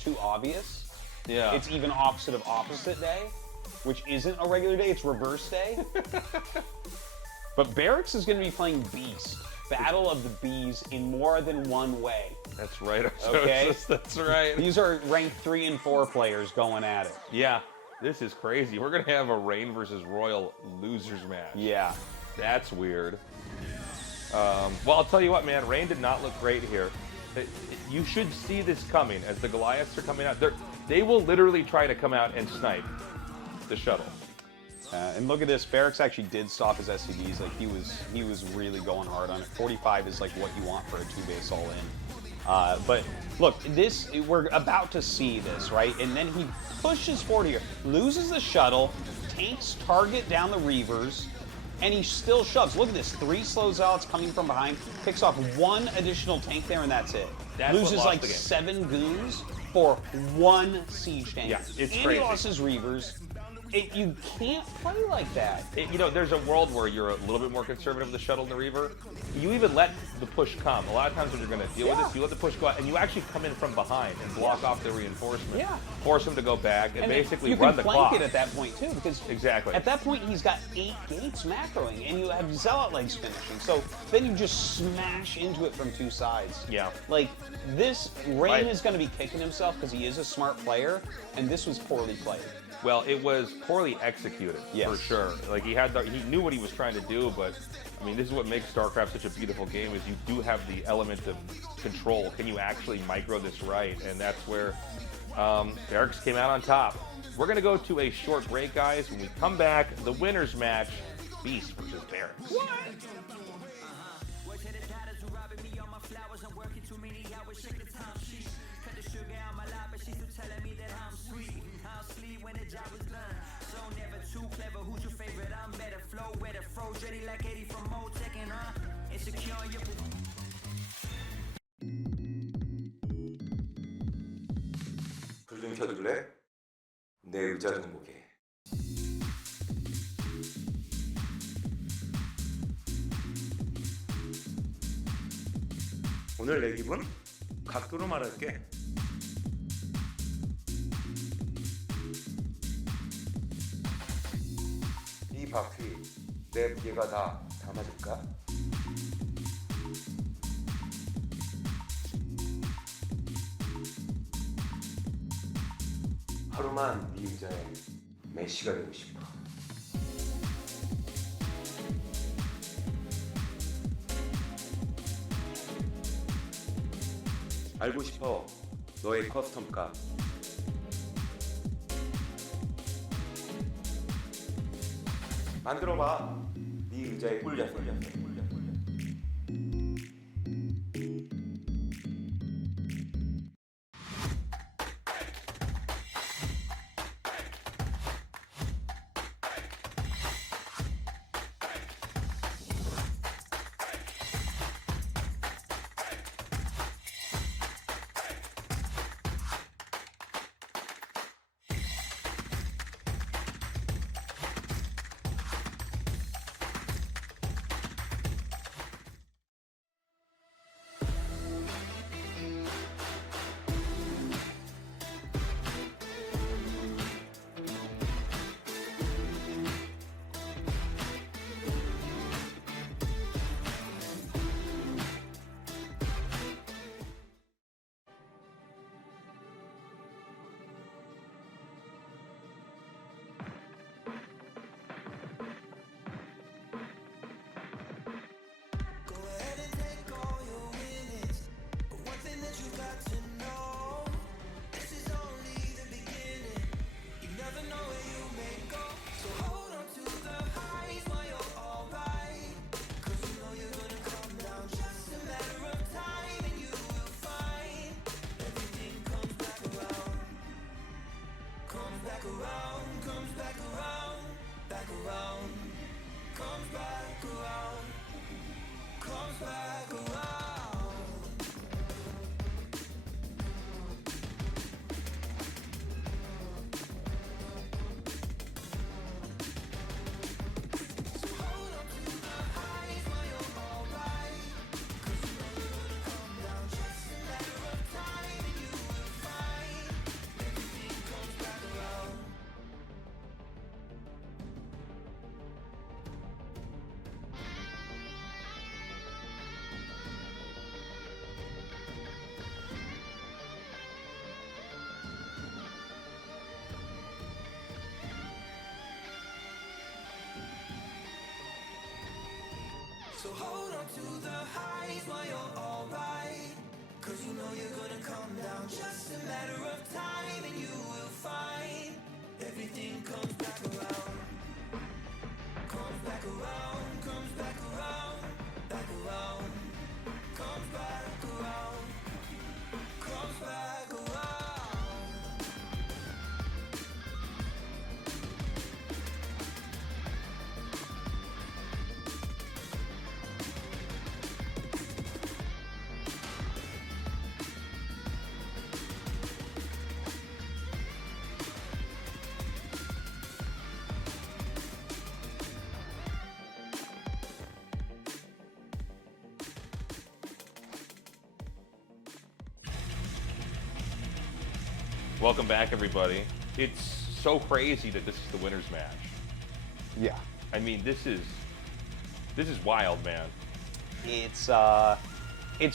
too obvious. Yeah. It's even opposite of opposite day, which isn't a regular day, it's reverse day. But Barracks is going to be playing Beast, Battle of the Bees, in more than one way. That's right. Okay? That's right. These are ranked 3 and 4 players going at it. Yeah, this is crazy. We're going to have a Rain versus Royal losers match. Yeah. That's weird. Well, I'll tell you what, man. Rain did not look great here. You should see this coming as the Goliaths are coming out. They will literally try to come out and snipe the shuttle. And look at this. Barracks actually did stop his SCVs. Like, he was really going hard on it. 45 is like what you want for a 2-base all-in. But look, we're about to see this, right? And then he pushes forward here, loses the shuttle, tanks target down the Reavers, and he still shoves. Look at this. 3 slow Zealots coming from behind, picks off 1 additional tank there, and that's it. That's what loses lost like the game. 7 goons for 1 siege tank. Yeah, it's and crazy. he lost his Reavers. You can't play like that. You know, there's a world where you're a little bit more conservative with the shuttle and the Reaver. You even let the push come. A lot of times when you're going to deal with this, you let the push go out, and you actually come in from behind and block off the reinforcement. Yeah. Force them to go back and basically you run can the flank clock. it at that point too, because Exactly. at that point he's got 8 gates macroing, and you have Zealot legs finishing. So then you just smash into it from 2 sides. Yeah. Like, this Rain Right. is going to be kicking himself because he is a smart player, and this was poorly played. Well, it was poorly executed, Yes. for sure. Like, he knew what he was trying to do, but, I mean, this is what makes StarCraft such a beautiful game, is you do have the element of control. Can you actually micro this right? And that's where Barracks came out on top. We're going to go to a short break, guys. When we come back, the winners match, Beast versus Barracks. What? 불 좀 켜둘래? 내 의자 좀 보게. 오늘 내 기분? 각도로 말할게. 이 바퀴 내 무게가 다 담아줄까? 하루만 네 의자에 메시가 되고 싶어. 알고 싶어 너의 커스텀 값. 만들어봐 네 의자에 꿀 잡고. hold on to the highs while you're alright. Cause you know you're gonna come down. Just a matter of time and you will find everything comes back around. Comes back around, comes back around, back around. Comes back around, comes back around. Welcome back, everybody. It's so crazy that this is the winner's match. Yeah. I mean, this is wild, man. It's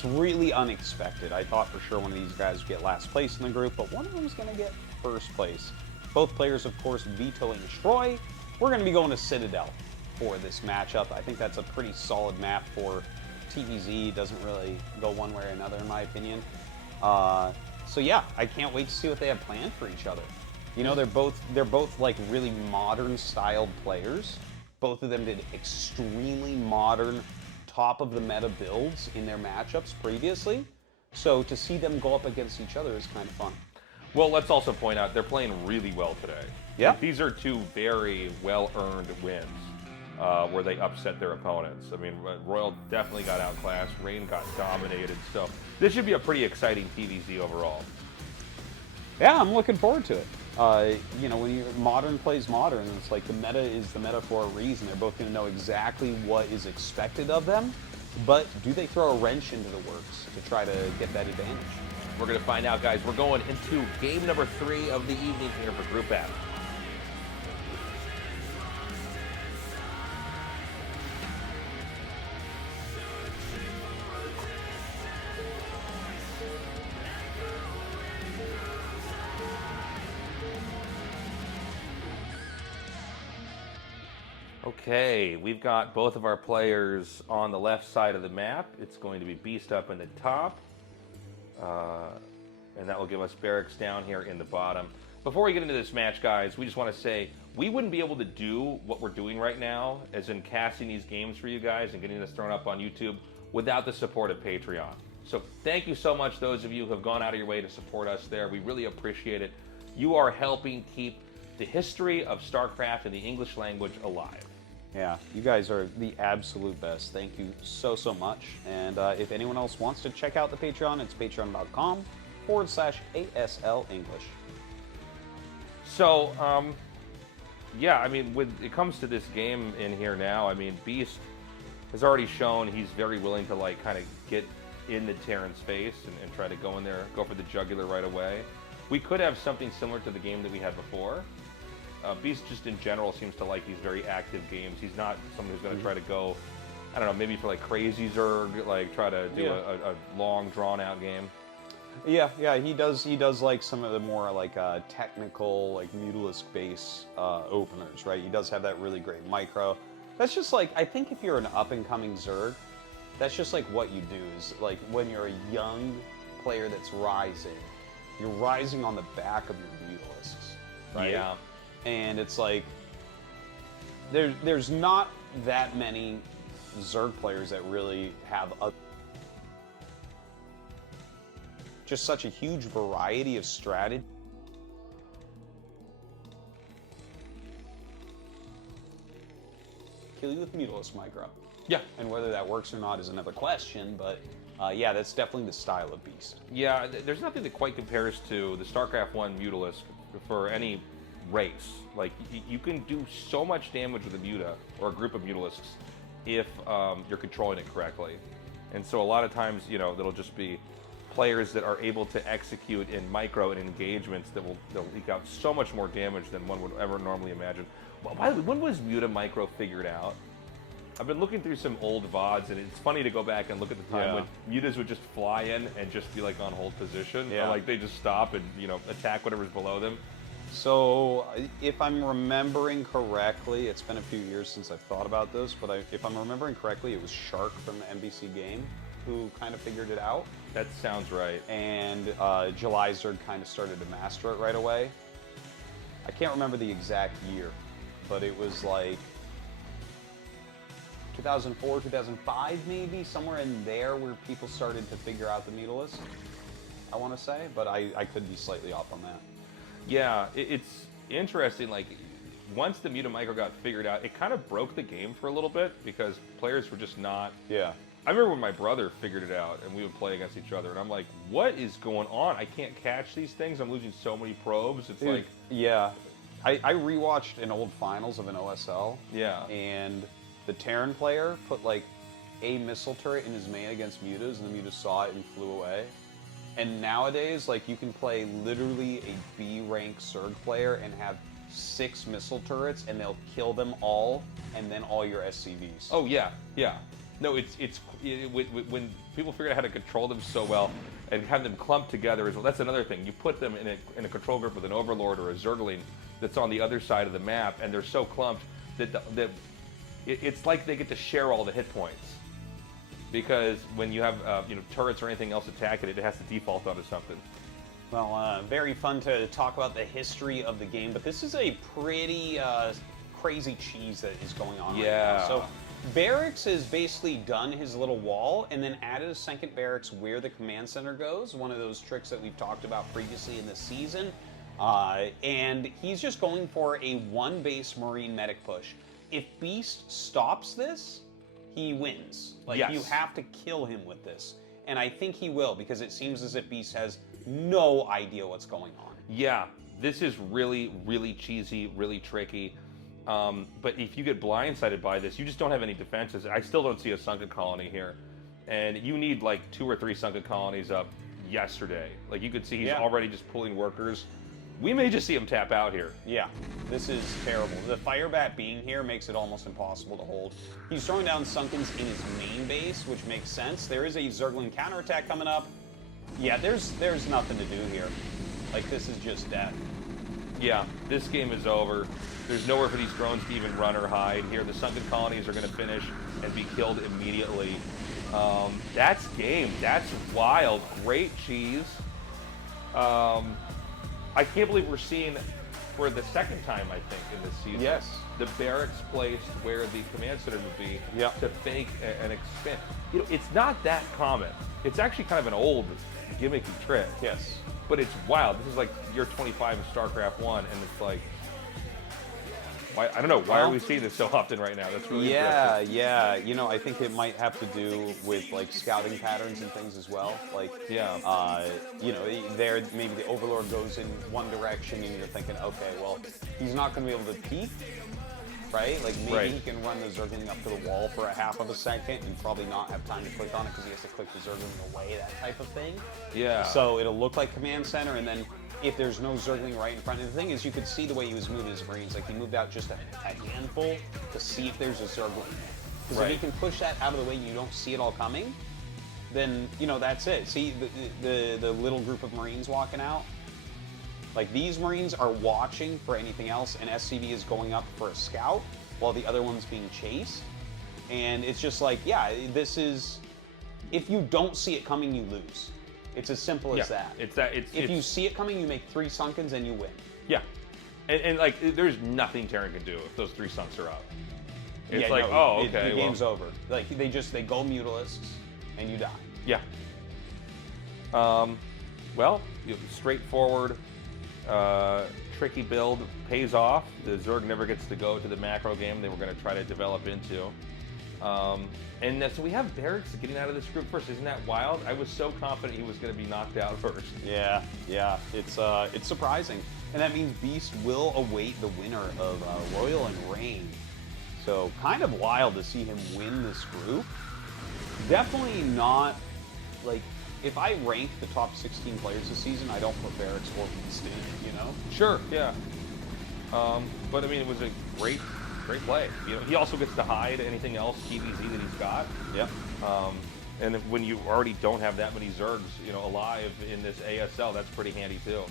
really unexpected. I thought for sure one of these guys would get last place in the group, but one of them is going to get first place. Both players, of course, vetoing Troy. We're going to be going to Citadel for this matchup. I think that's a pretty solid map for TVZ. Doesn't really go one way or another, in my opinion. So yeah, I can't wait to see what they have planned for each other. You know, they're both like really modern styled players. Both of them did extremely modern, top of the meta builds in their matchups previously. So to see them go up against each other is kind of fun. Well, let's also point out they're playing really well today. Yeah. These are two very well-earned wins where they upset their opponents. I mean, Royal definitely got outclassed. Rain got dominated. So this should be a pretty exciting TVZ overall. Yeah, I'm looking forward to it. You know, when modern plays modern, it's like the meta is the meta for a reason. They're both going to know exactly what is expected of them, but do they throw a wrench into the works to try to get that advantage? We're going to find out, guys. We're going into game number 3 of the evening here for Group F. Okay, we've got both of our players on the left side of the map. It's going to be Beast up in the top. And that will give us Barracks down here in the bottom. Before we get into this match, guys, we just want to say we wouldn't be able to do what we're doing right now, as in casting these games for you guys and getting this thrown up on YouTube, without the support of Patreon. So thank you so much, those of you who have gone out of your way to support us there. We really appreciate it. You are helping keep the history of StarCraft in the English language alive. Yeah, you guys are the absolute best. Thank you so, so much. And if anyone else wants to check out the Patreon, it's patreon.com/ASL English. So, yeah, I mean, when it comes to this game in here now, I mean, Beast has already shown he's very willing to, like, kind of get into Terran's face and try to go in there, go for the jugular right away. We could have something similar to the game that we had before. Beast just in general seems to like these very active games. He's not someone who's going to try to go, I don't know, maybe for like Crazy Zerg, like try to do a long drawn out game. Yeah, he does like some of the more like technical, like Mutalisk base openers, right? He does have that really great micro. That's just like, I think if you're an up and coming Zerg, that's just like what you do is like when you're a young player that's rising, you're rising on the back of your Mutalisks, right? Yeah. And it's like, there's not that many Zerg players that really have just such a huge variety of strategy. Kill you with Mutalisk micro. Yeah. And whether that works or not is another question, but yeah, that's definitely the style of Beast. Yeah, there's nothing that quite compares to the StarCraft 1 Mutalisk for any race. Like, you can do so much damage with a Muta, or a group of Mutalisks, if you're controlling it correctly. And so a lot of times, you know, there'll just be players that are able to execute in micro and engagements that they'll leak out so much more damage than one would ever normally imagine. Well, by the way, when was Muta micro figured out? I've been looking through some old VODs, and it's funny to go back and look at the time when Mutas would just fly in and just be like on hold position. Yeah. Or like they just stop and, you know, attack whatever's below them. So, if I'm remembering correctly, it's been a few years since I've thought about this, but if I'm remembering correctly, it was Shark from the NBC game who kind of figured it out. That sounds right. And July Zerg kind of started to master it right away. I can't remember the exact year, but it was like 2004, 2005 maybe, somewhere in there where people started to figure out the Mutalisk, I want to say, but I could be slightly off on that. Yeah, it's interesting, like, once the Muta Micro got figured out, it kind of broke the game for a little bit because players were just not... Yeah. I remember when my brother figured it out and we would play against each other and I'm like, what is going on? I can't catch these things. I'm losing so many probes. It's like... Yeah. I rewatched an old finals of an OSL. Yeah. And the Terran player put like a missile turret in his main against Mutas and the Mutas saw it and flew away. And nowadays, like, you can play literally a B rank Zerg player and have 6 missile turrets and they'll kill them all and then all your SCVs. Oh, yeah, yeah. No, when people figure out how to control them so well and have them clump together as well, that's another thing. You put them in a control group with an Overlord or a Zergling that's on the other side of the map and they're so clumped that it's like they get to share all the hit points. Because when you have turrets or anything else attacking it, it has to default onto something. Well, very fun to talk about the history of the game, but this is a pretty crazy cheese that is going on right now. So Barracks has basically done his little wall and then added a second barracks where the command center goes, one of those tricks that we've talked about previously in the season. And he's just going for a 1-base Marine medic push. If Beast stops this, he wins. Like, yes. You have to kill him with this. And I think he will, because it seems as if Beast has no idea what's going on. Yeah, this is really, really cheesy, really tricky. But if you get blindsided by this, you just don't have any defenses. I still don't see a sunken colony here. And you need like 2 or 3 sunken colonies up yesterday. Like, you could see he's already just pulling workers. We may just see him tap out here. Yeah, this is terrible. The Firebat being here makes it almost impossible to hold. He's throwing down Sunkens in his main base, which makes sense. There is a Zergling counterattack coming up. Yeah, there's nothing to do here. Like, this is just death. Yeah, this game is over. There's nowhere for these drones to even run or hide here. The sunken colonies are going to finish and be killed immediately. That's game. That's wild. Great cheese. I can't believe we're seeing, for the second time, I think, in this season, Yes. the barracks placed where the command center would be to fake an expand. You know, it's not that common. It's actually kind of an old gimmicky trick. Yes. But it's wild. This is like year 25 of StarCraft 1, and it's like, why, I don't know, why are we seeing this so often right now? That's really interesting. Yeah. You know, I think it might have to do with like scouting patterns and things as well. Like, you know, there maybe the Overlord goes in one direction, and you're thinking, okay, well, he's not going to be able to peek, right? Like, maybe he can run the Zergling up to the wall for a half of a second and probably not have time to click on it because he has to click the Zergling away, that type of thing. Yeah. So it'll look like command center, and then if there's no Zergling right in front of the thing is, you could see the way he was moving his Marines. Like, he moved out just a handful to see if there's a Zergling. Because if he can push that out of the way and you don't see it all coming, then, you know, that's it. See the little group of Marines walking out? Like, these Marines are watching for anything else, and SCV is going up for a scout while the other one's being chased. And it's just like, yeah, this is... If you don't see it coming, you lose. It's as simple as that. If you see it coming, you make 3 Sunkens and you win. Yeah. And like, there's nothing Terran can do if those 3 Sunks are up. It's like, oh, okay. The game's over. Like, they go Mutalisks and you die. Yeah. Well, straightforward, tricky build pays off. The Zerg never gets to go to the macro game they were going to try to develop into. And so we have Barracks getting out of this group first. Isn't that wild? I was so confident he was going to be knocked out first. Yeah. It's surprising. And that means Beast will await the winner of Royal and Reign. So kind of wild to see him win this group. Definitely not, like, if I rank the top 16 players this season, I don't put Barracks or Beast in, you know? Sure, yeah. But I mean, it was a great play. You know, he also gets to hide anything else TVZ that he's got. Yep. And when you already don't have that many Zergs, you know, alive in this ASL, that's pretty handy too.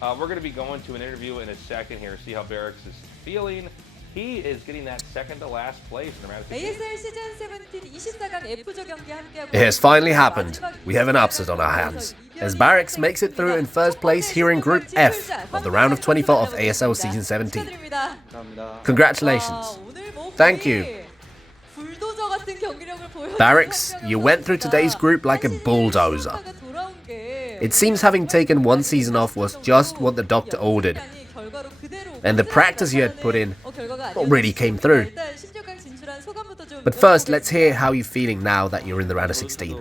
We're going to be going to an interview in a second here, see how Barracks is feeling. He is getting that second to last place in the round of 16. ASL 시즌 17 24강 F조 경기 함께하고 It has finally happened. We have an upset on our hands, as Barracks makes it through in first place here in Group F of the round of 24 of ASL Season 17. Congratulations. Thank you. Barracks, you went through today's group like a bulldozer. It seems having taken one season off was just what the doctor ordered, and the practice you had put in really came through. But first, let's hear how you're feeling now that you're in the round of 16.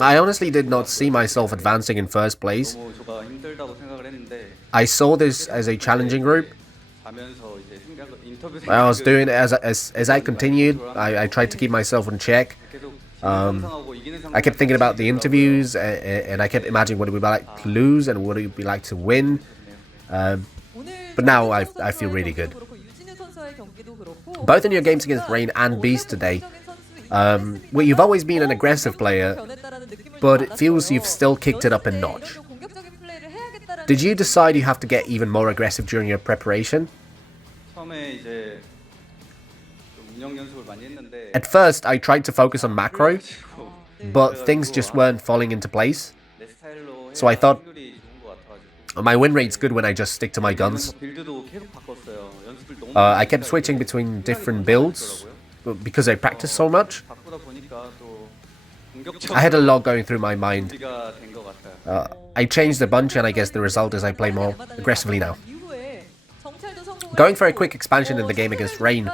I honestly did not see myself advancing in first place. I saw this as a challenging group. I was doing it as I continued. I tried to keep myself in check. I kept thinking about the interviews, and I kept imagining what it would be like to lose and what it would be like to win. But now I feel really good. Both in your games against Rain and Beast today, well, you've always been an aggressive player, but it feels you've still kicked it up a notch. Did you decide you have to get even more aggressive during your preparation? At first, I tried to focus on macro, but things just weren't falling into place. So I thought, my win rate's good when I just stick to my guns. I kept switching between different builds, because I practiced so much. I had a lot going through my mind. I changed a bunch, and I guess the result is I play more aggressively now. Going for a quick expansion in the game against Rain,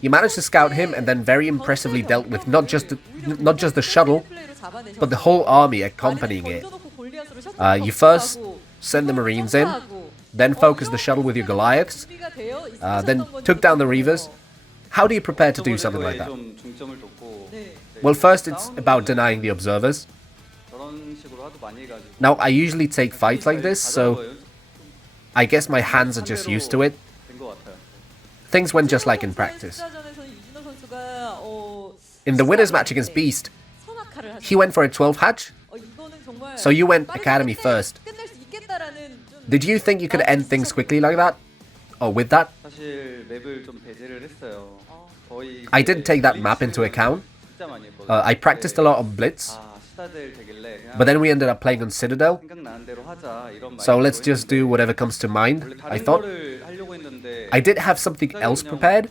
you managed to scout him and then very impressively dealt with not just the shuttle, but the whole army accompanying it. You first sent the Marines in, then focused the shuttle with your Goliaths, then took down the Reavers. How do you prepare to do something like that? Well, first it's about denying the observers. Now, I usually take fights like this, so I guess my hands are just used to it. Things went just like in practice. In the winner's match against Beast, he went for a 12 hatch, so you went Academy first. Did you think you could end things quickly like that? Or with that? I did take that map into account. I practiced a lot on Blitz, but then we ended up playing on Citadel. So let's just do whatever comes to mind, I thought. I did have something else prepared,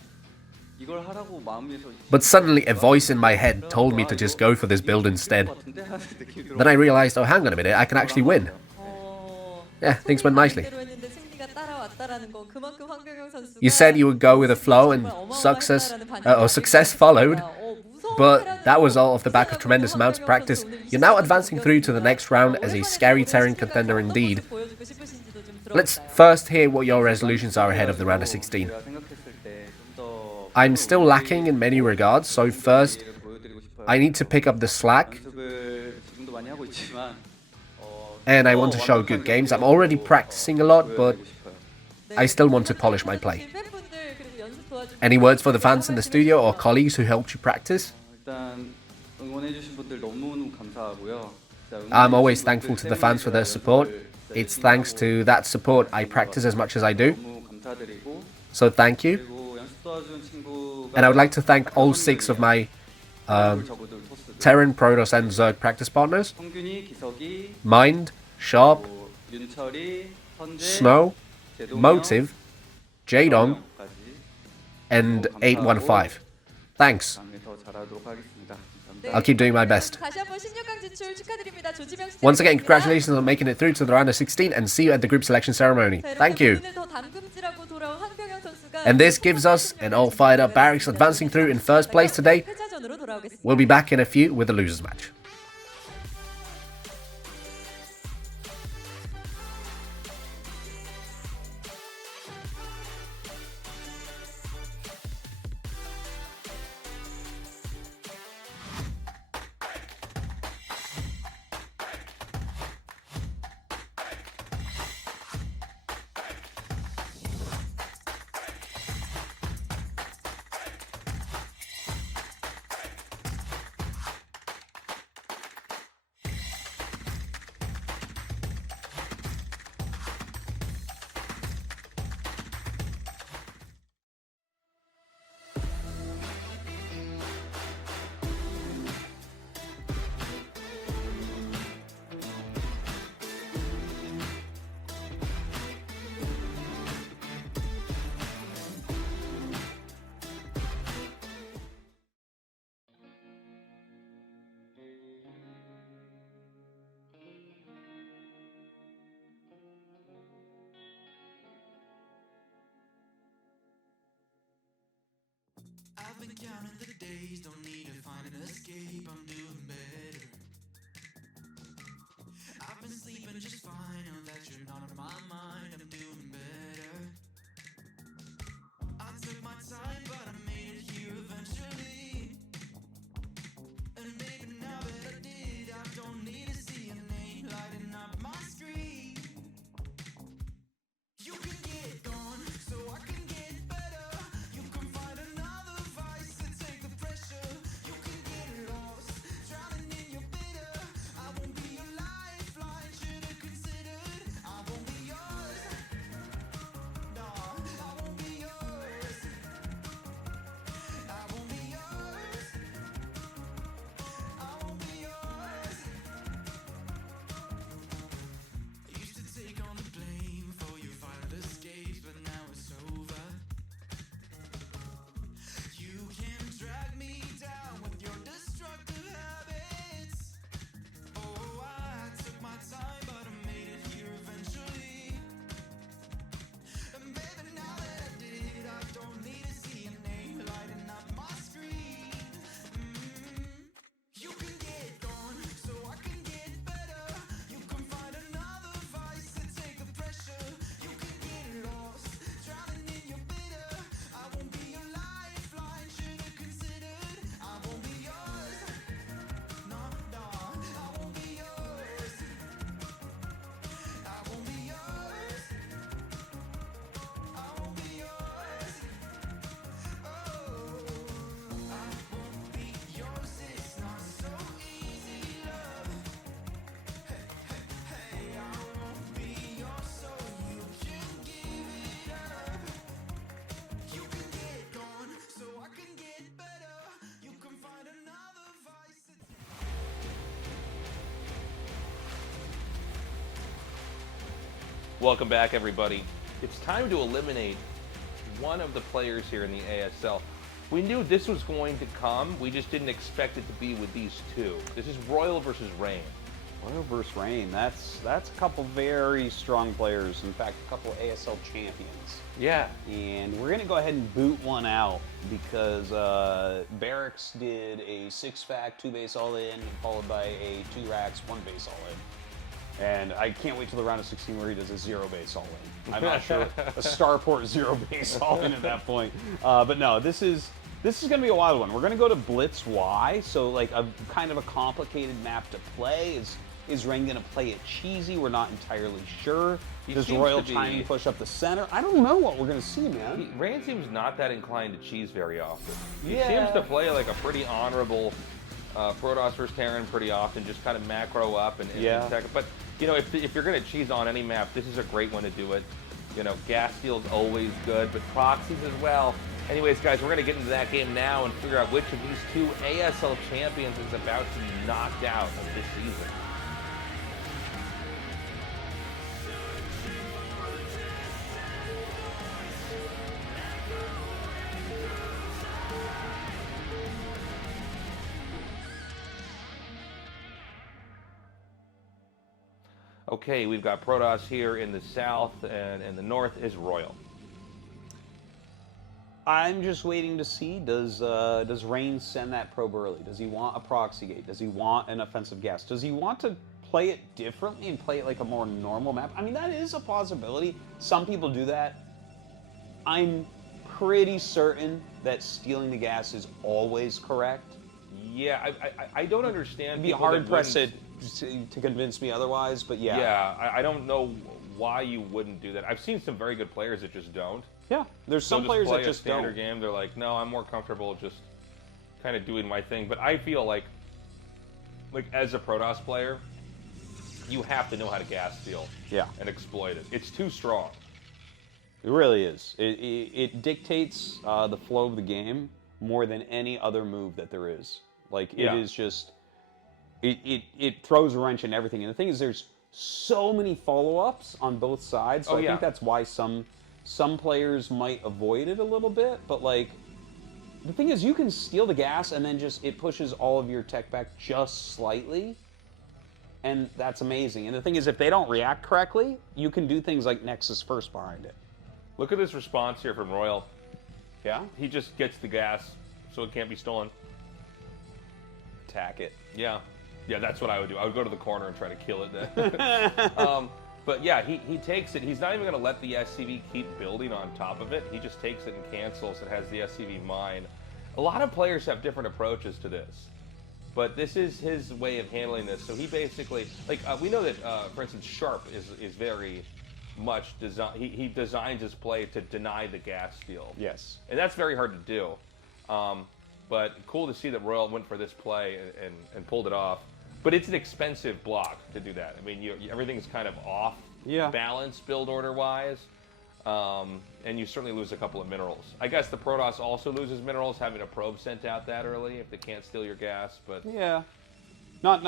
but suddenly a voice in my head told me to just go for this build instead. Then I realized, oh, hang on a minute, I can actually win. Yeah, things went nicely. You said you would go with the flow and success followed, but that was all off the back of tremendous amounts of practice. You're now advancing through to the next round as a scary Terran contender indeed. Let's first hear what your resolutions are ahead of the round of 16. I'm still lacking in many regards, so first, I need to pick up the slack. And I want to show good games. I'm already practicing a lot, but I still want to polish my play. Any words for the fans in the studio or colleagues who helped you practice? I'm always thankful to the fans for their support. It's thanks to that support I practice as much as I do. So thank you. And I would like to thank all 6 of my Terran, Protoss and Zerg practice partners. Mind, Sharp, Snow, Motive, Jadong, and 815. Thanks. I'll keep doing my best. Once again, congratulations on making it through to the round of 16 and see you at the group selection ceremony. Thank you. And this gives us an all fired up Barracks advancing through in first place today. We'll be back in a few with the losers match. Welcome back, everybody. It's time to eliminate one of the players here in the ASL. We knew this was going to come. We just didn't expect it to be with these two. This is Royal versus Rain. Royal versus Rain. That's a couple very strong players. In fact, a couple ASL champions. Yeah. And we're going to go ahead and boot one out because Barracks did a 6-fac, 2-base all-in, followed by a 2-racks, 1-base all-in. And I can't wait till the round of 16 where he does a 0-base all-in. I'm not sure a Starport 0-base all-in at that point. But no, this is going to be a wild one. We're going to go to Blitz Y, so like a kind of a complicated map to play. Is Rain going to play it cheesy? We're not entirely sure. Does Royal timing push up the center? I don't know what we're going to see, man. Rain seems not that inclined to cheese very often. He Yeah. seems to play like a pretty honorable Protoss versus Terran pretty often, just kind of macro up and attack. But you know, if you're going to cheese on any map, this is a great one to do it. You know, gas steel's always good, but proxies as well. Anyways, guys, we're going to get into that game now and figure out which of these two ASL champions is about to be knocked out of this season. Okay, we've got Protoss here in the south, and in the north is Royal. I'm just waiting to see, does Rain send that probe early? Does he want a proxy gate? Does he want an offensive gas? Does he want to play it differently and play it like a more normal map? I mean, that is a possibility. Some people do that. I'm pretty certain that stealing the gas is always correct. Yeah, I don't understand. It'd be hard pressed to convince me otherwise, but yeah. Yeah, I don't know why you wouldn't do that. I've seen some very good players that just don't. Yeah, there's some players that just don't. They'll just play a standard game. They're like, no, I'm more comfortable just kind of doing my thing. But I feel like as a Protoss player, you have to know how to gas steal and exploit it. It's too strong. It really is. It dictates the flow of the game more than any other move that there is. Like, it is just... It throws a wrench in everything. And the thing is, there's so many follow-ups on both sides. So I think that's why some players might avoid it a little bit. But, like, the thing is, you can steal the gas and then it pushes all of your tech back just slightly. And that's amazing. And the thing is, if they don't react correctly, you can do things like Nexus first behind it. Look at this response here from Royal. Yeah? He just gets the gas, so it can't be stolen. Attack it. Yeah. Yeah, that's what I would do. I would go to the corner and try to kill it then. But yeah, he takes it. He's not even going to let the SCV keep building on top of it. He just takes it and cancels. It has the SCV mine. A lot of players have different approaches to this. But this is his way of handling this. So he basically, we know that, for instance, Sharp is very much designed. He designs his play to deny the gas steal. Yes. And that's very hard to do. But cool to see that Royal went for this play and pulled it off. But it's an expensive block to do that. I mean, everything's kind of off balance build order wise. And you certainly lose a couple of minerals. I guess the Protoss also loses minerals having a probe sent out that early if they can't steal your gas. But yeah, not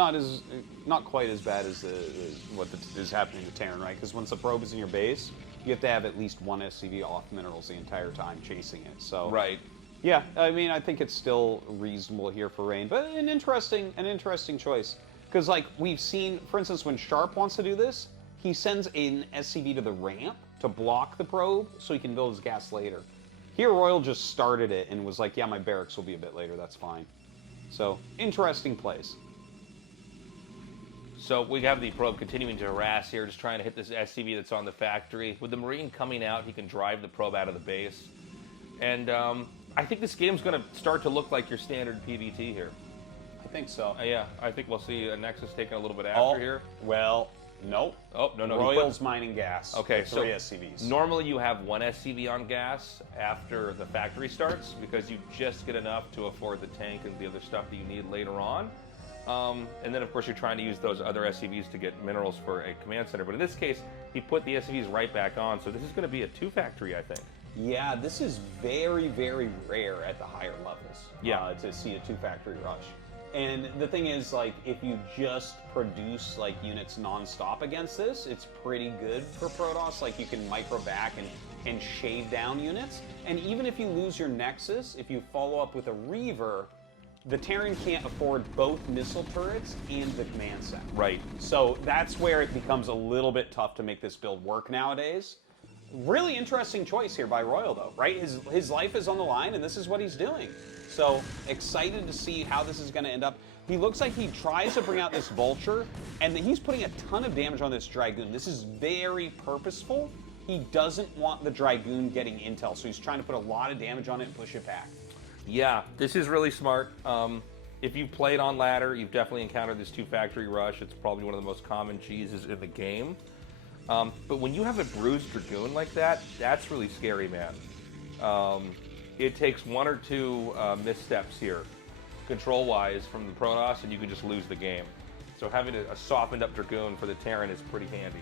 quite as bad as what is happening to Terran, right? Because once the probe is in your base, you have to have at least one SCV off minerals the entire time chasing it. So right. Yeah, I mean, I think it's still reasonable here for Rain, but an interesting choice. Because, like, we've seen, for instance, when Sharp wants to do this, he sends an SCV to the ramp to block the probe so he can build his gas later. Here, Royal just started it and was like, yeah, my barracks will be a bit later, that's fine. So, interesting place. So we have the probe continuing to harass here, just trying to hit this SCV that's on the factory. With the Marine coming out, he can drive the probe out of the base. And I think this game's going to start to look like your standard PvT here. I think so. Yeah, I think we'll see a Nexus taking a little bit after here. Well, nope. Oh, no. Royal's mining gas. Okay, so 3 SCVs. Normally you have one SCV on gas after the factory starts because you just get enough to afford the tank and the other stuff that you need later on. And then, of course, you're trying to use those other SCVs to get minerals for a command center. But in this case, he put the SCVs right back on, so this is going to be a 2-factory, I think. Yeah, this is very, very rare at the higher levels to see a 2-factory rush. And the thing is, like, if you just produce like units non-stop against this, it's pretty good for Protoss. Like, you can micro back and shave down units. And even if you lose your Nexus, if you follow up with a Reaver, the Terran can't afford both missile turrets and the command center. Right. So that's where it becomes a little bit tough to make this build work nowadays. Really interesting choice here by Royal, though, right? His life is on the line, and this is what he's doing. So excited to see how this is going to end up. He looks like he tries to bring out this Vulture, and he's putting a ton of damage on this Dragoon. This is very purposeful. He doesn't want the Dragoon getting intel, so he's trying to put a lot of damage on it and push it back. Yeah, this is really smart. If you've played on ladder, you've definitely encountered this 2-factory rush. It's probably one of the most common cheeses in the game. But when you have a bruised Dragoon like that, that's really scary, man. It takes 1 or 2 missteps here, control-wise, from the Protoss, and you can just lose the game. So having a softened-up Dragoon for the Terran is pretty handy.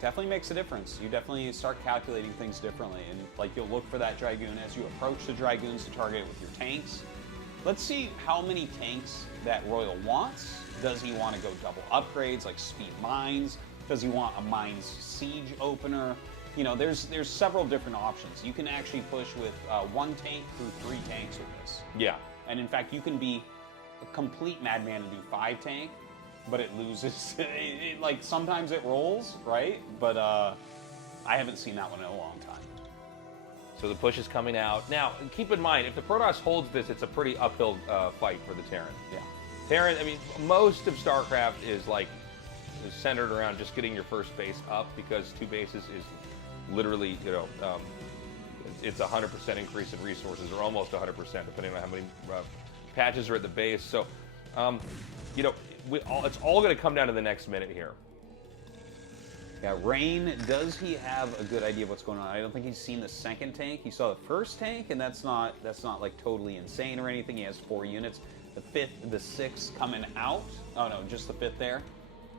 Definitely makes a difference. You definitely start calculating things differently, and like you'll look for that Dragoon as you approach the Dragoons to target it with your tanks. Let's see how many tanks that Royal wants. Does he want to go double upgrades like speed mines? Does he want a mines siege opener? You know, there's several different options. You can actually push with 1 tank through 3 tanks with this. Yeah. And in fact, you can be a complete madman and do 5 tank, but it loses. Like, sometimes it rolls, right? But I haven't seen that one in a long time. So the push is coming out. Now, keep in mind, if the Protoss holds this, it's a pretty uphill fight for the Terran. Yeah. Terran, I mean, most of StarCraft is centered around just getting your first base up, because 2 bases is literally, you know, it's 100% increase in resources, or almost 100%, depending on how many patches are at the base. So, you know, it's all going to come down to the next minute here. Yeah, Rain, does he have a good idea of what's going on? I don't think he's seen the second tank. He saw the first tank, and that's not like totally insane or anything. He has 4 units. The 5th, the 6th coming out. Oh no, just the 5th there.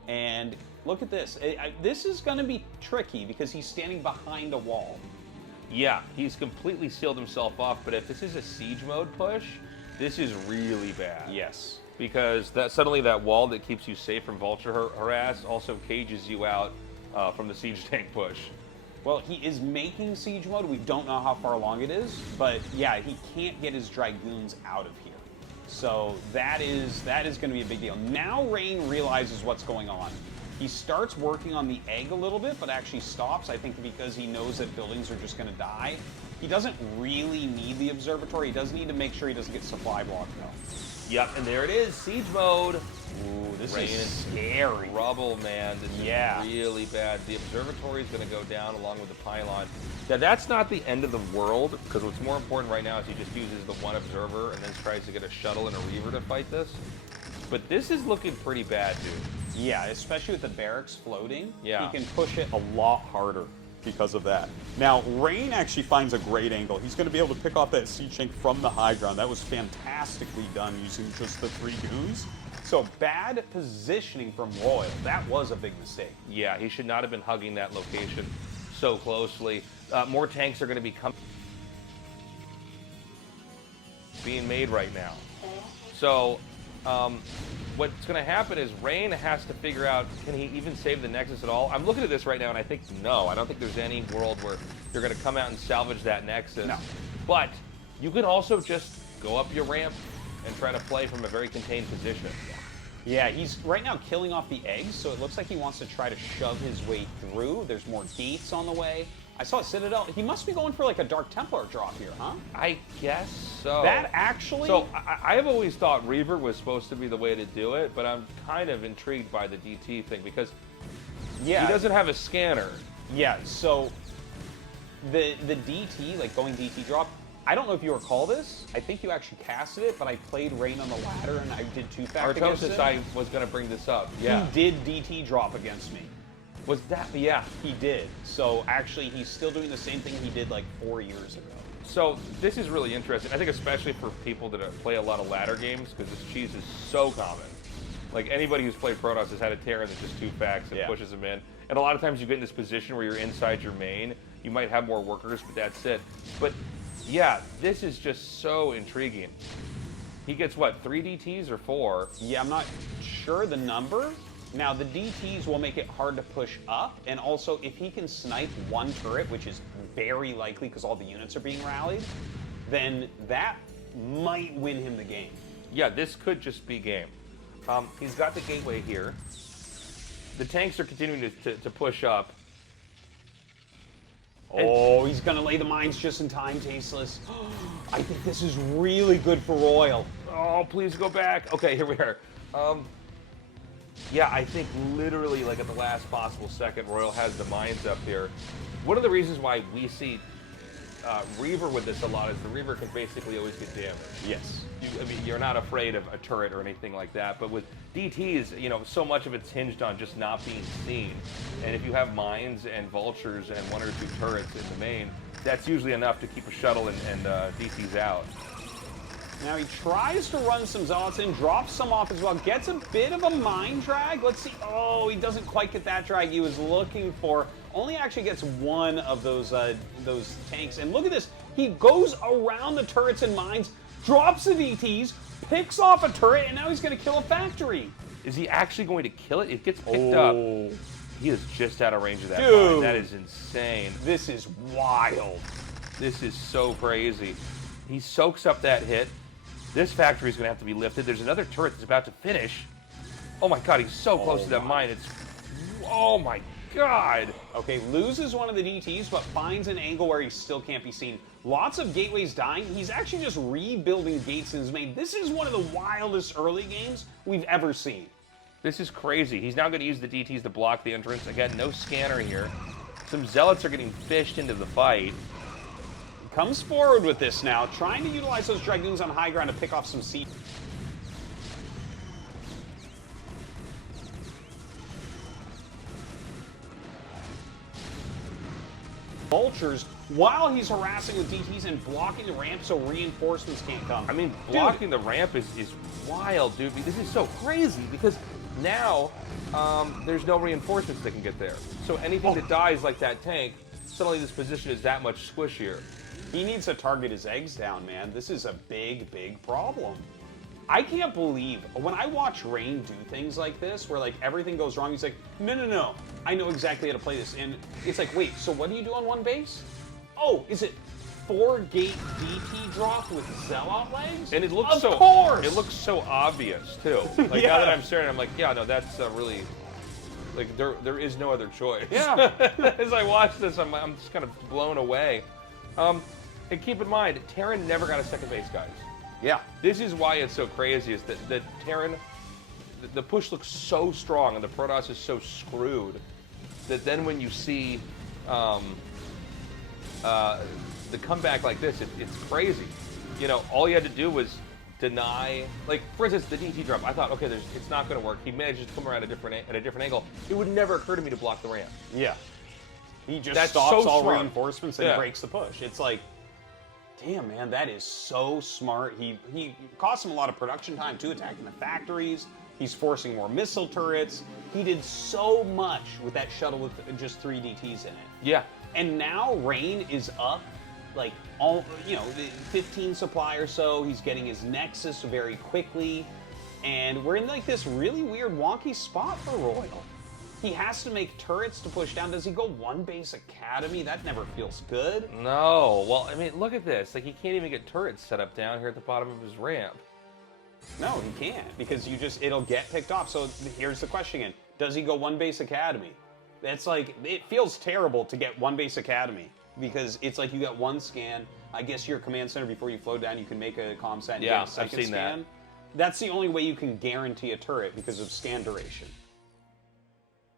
And look at this. This is going to be tricky because he's standing behind a wall. Yeah, he's completely sealed himself off, but if this is a siege mode push, this is really bad. Yes. Because suddenly that wall that keeps you safe from Vulture harass also cages you out from the siege tank push. Well, he is making siege mode. We don't know how far along it is, but yeah, he can't get his Dragoons out of here. So that is going to be a big deal. Now Rain realizes what's going on. He starts working on the egg a little bit, but actually stops, I think, because he knows that buildings are just going to die. He doesn't really need the observatory. He does need to make sure he doesn't get supply blocked, though. Yep, and there it is, siege mode. Ooh, this Rain is scary. Rubble, man. This Yeah. is really bad. The observatory is going to go down along with the pylon. Now, that's not the end of the world, because what's more important right now is he just uses the 1 observer and then tries to get a shuttle and a Reaver to fight this. But this is looking pretty bad, dude. Yeah, especially with the barracks floating. Yeah. He can push it a lot harder because of that. Now, Rain actually finds a great angle. He's going to be able to pick off that siege tank from the high ground. That was fantastically done using just the 3 goons. So bad positioning from Royal. That was a big mistake. Yeah, he should not have been hugging that location so closely. More tanks are going to be being made right now. So what's going to happen is Rain has to figure out, can he even save the Nexus at all? I'm looking at this right now, and I think no. I don't think there's any world where you're going to come out and salvage that Nexus. No. But you could also just go up your ramp and try to play from a very contained position. Yeah, he's right now killing off the eggs, so it looks like he wants to try to shove his way through. There's more gates on the way. I saw a Citadel. He must be going for like a Dark Templar drop here, huh? I guess so. That actually... So I have always thought Reaver was supposed to be the way to do it, but I'm kind of intrigued by the DT thing because he doesn't have a scanner. Yeah, so the DT, like going DT drop, I don't know if you recall this. I think you actually casted it, but I played Rain on the ladder and I did 2-fact against Tastosis, him. I was going to bring this up. Yeah. He did DT drop against me. Was that? Yeah. He did. So actually, he's still doing the same thing he did like 4 years ago. So this is really interesting. I think especially for people that play a lot of ladder games, because this cheese is so common. Like anybody who's played Protoss has had a Terran that's just 2-facts and pushes them in. And a lot of times you get in this position where you're inside your main. You might have more workers, but that's it. But yeah, this is just so intriguing. He gets what, 3 DTs or 4? Yeah, I'm not sure the number. Now, the DTs will make it hard to push up, and also if he can snipe one turret, which is very likely because all the units are being rallied, then that might win him the game. Yeah, this could just be game. He's got the gateway here. The tanks are continuing to push up. Oh, he's going to lay the mines just in time, Tasteless. I think this is really good for Royal. Oh, please go back. Okay, here we are. Yeah, I think literally like at the last possible second, Royal has the mines up here. One of the reasons why we see Reaver with this a lot is the Reaver can basically always get damaged. Yes. I mean, you're not afraid of a turret or anything like that, but with DTs, you know, so much of it's hinged on just not being seen. And if you have mines and vultures and 1 or 2 turrets in the main, that's usually enough to keep a shuttle and DTs out. Now he tries to run some zealots in, drops some off as well, gets a bit of a mine drag. Let's see. Oh, he doesn't quite get that drag he was looking for. Only actually gets one of those tanks. And look at this. He goes around the turrets and mines, drops the DTs, picks off a turret, and now he's going to kill a factory. Is he actually going to kill it? It gets picked up. He is just out of range of that Dude. mine. That is insane. This is wild. This is so crazy. He soaks up that hit. This factory is going to have to be lifted. There's another turret that's about to finish. Oh my god, he's so close to that mine. It's... Oh my god. Okay, loses one of the DTs, but finds an angle where he still can't be seen. Lots of gateways dying. He's actually just rebuilding gates in his main. This is one of the wildest early games we've ever seen. This is crazy. He's now going to use the DTs to block the entrance. Again, no scanner here. Some zealots are getting fished into the fight. Comes forward with this now, trying to utilize those Dragoons on high ground to pick off some seat. Vultures while he's harassing with DTs and blocking the ramp so reinforcements can't come. I mean, blocking the ramp is wild, dude. This is so crazy because now there's no reinforcements that can get there. So anything that dies like that tank, suddenly this position is that much squishier. He needs to target his eggs down, man. This is a big, big problem. I can't believe, when I watch Rain do things like this, where like everything goes wrong, he's like, no, I know exactly how to play this. And it's like, wait, so what do you do on one base? Oh, is it 4-gate DT drop with Zealot legs? And it looks of course! It looks so obvious too. Like now that I'm staring, I'm like, yeah, no, that's really, like there is no other choice. Yeah. As I watch this, I'm just kind of blown away. And keep in mind, Terran never got a second base, guys. Yeah. This is why it's so crazy, is that Terran, the push looks so strong and the Protoss is so screwed that then when you see the comeback like this, it's crazy. You know, all you had to do was deny, like for instance, the DT drop. I thought, okay, it's not going to work. He managed to come around at a different angle. It would never occur to me to block the ramp. Yeah. He just That's stops so all smart. reinforcements and breaks the push. It's like, damn, man, that is so smart. He cost him a lot of production time, too, attacking the factories. He's forcing more missile turrets. He did so much with that shuttle with just 3 DTs in it. Yeah. And now Rain is up, like, 15 supply or so. He's getting his Nexus very quickly. And we're in, like, this really weird, wonky spot for Royal. He has to make turrets to push down. Does he go 1 base academy? That never feels good. No. Well, I mean, look at this. Like, he can't even get turrets set up down here at the bottom of his ramp. No, he can't, because it'll get picked off. So here's the question again. Does he go 1 base academy? That's like, it feels terrible to get 1 base academy, because it's like you got 1 scan. I guess your command center, before you float down, you can make a comm set and get a second I've seen scan. that. That's the only way you can guarantee a turret because of scan duration.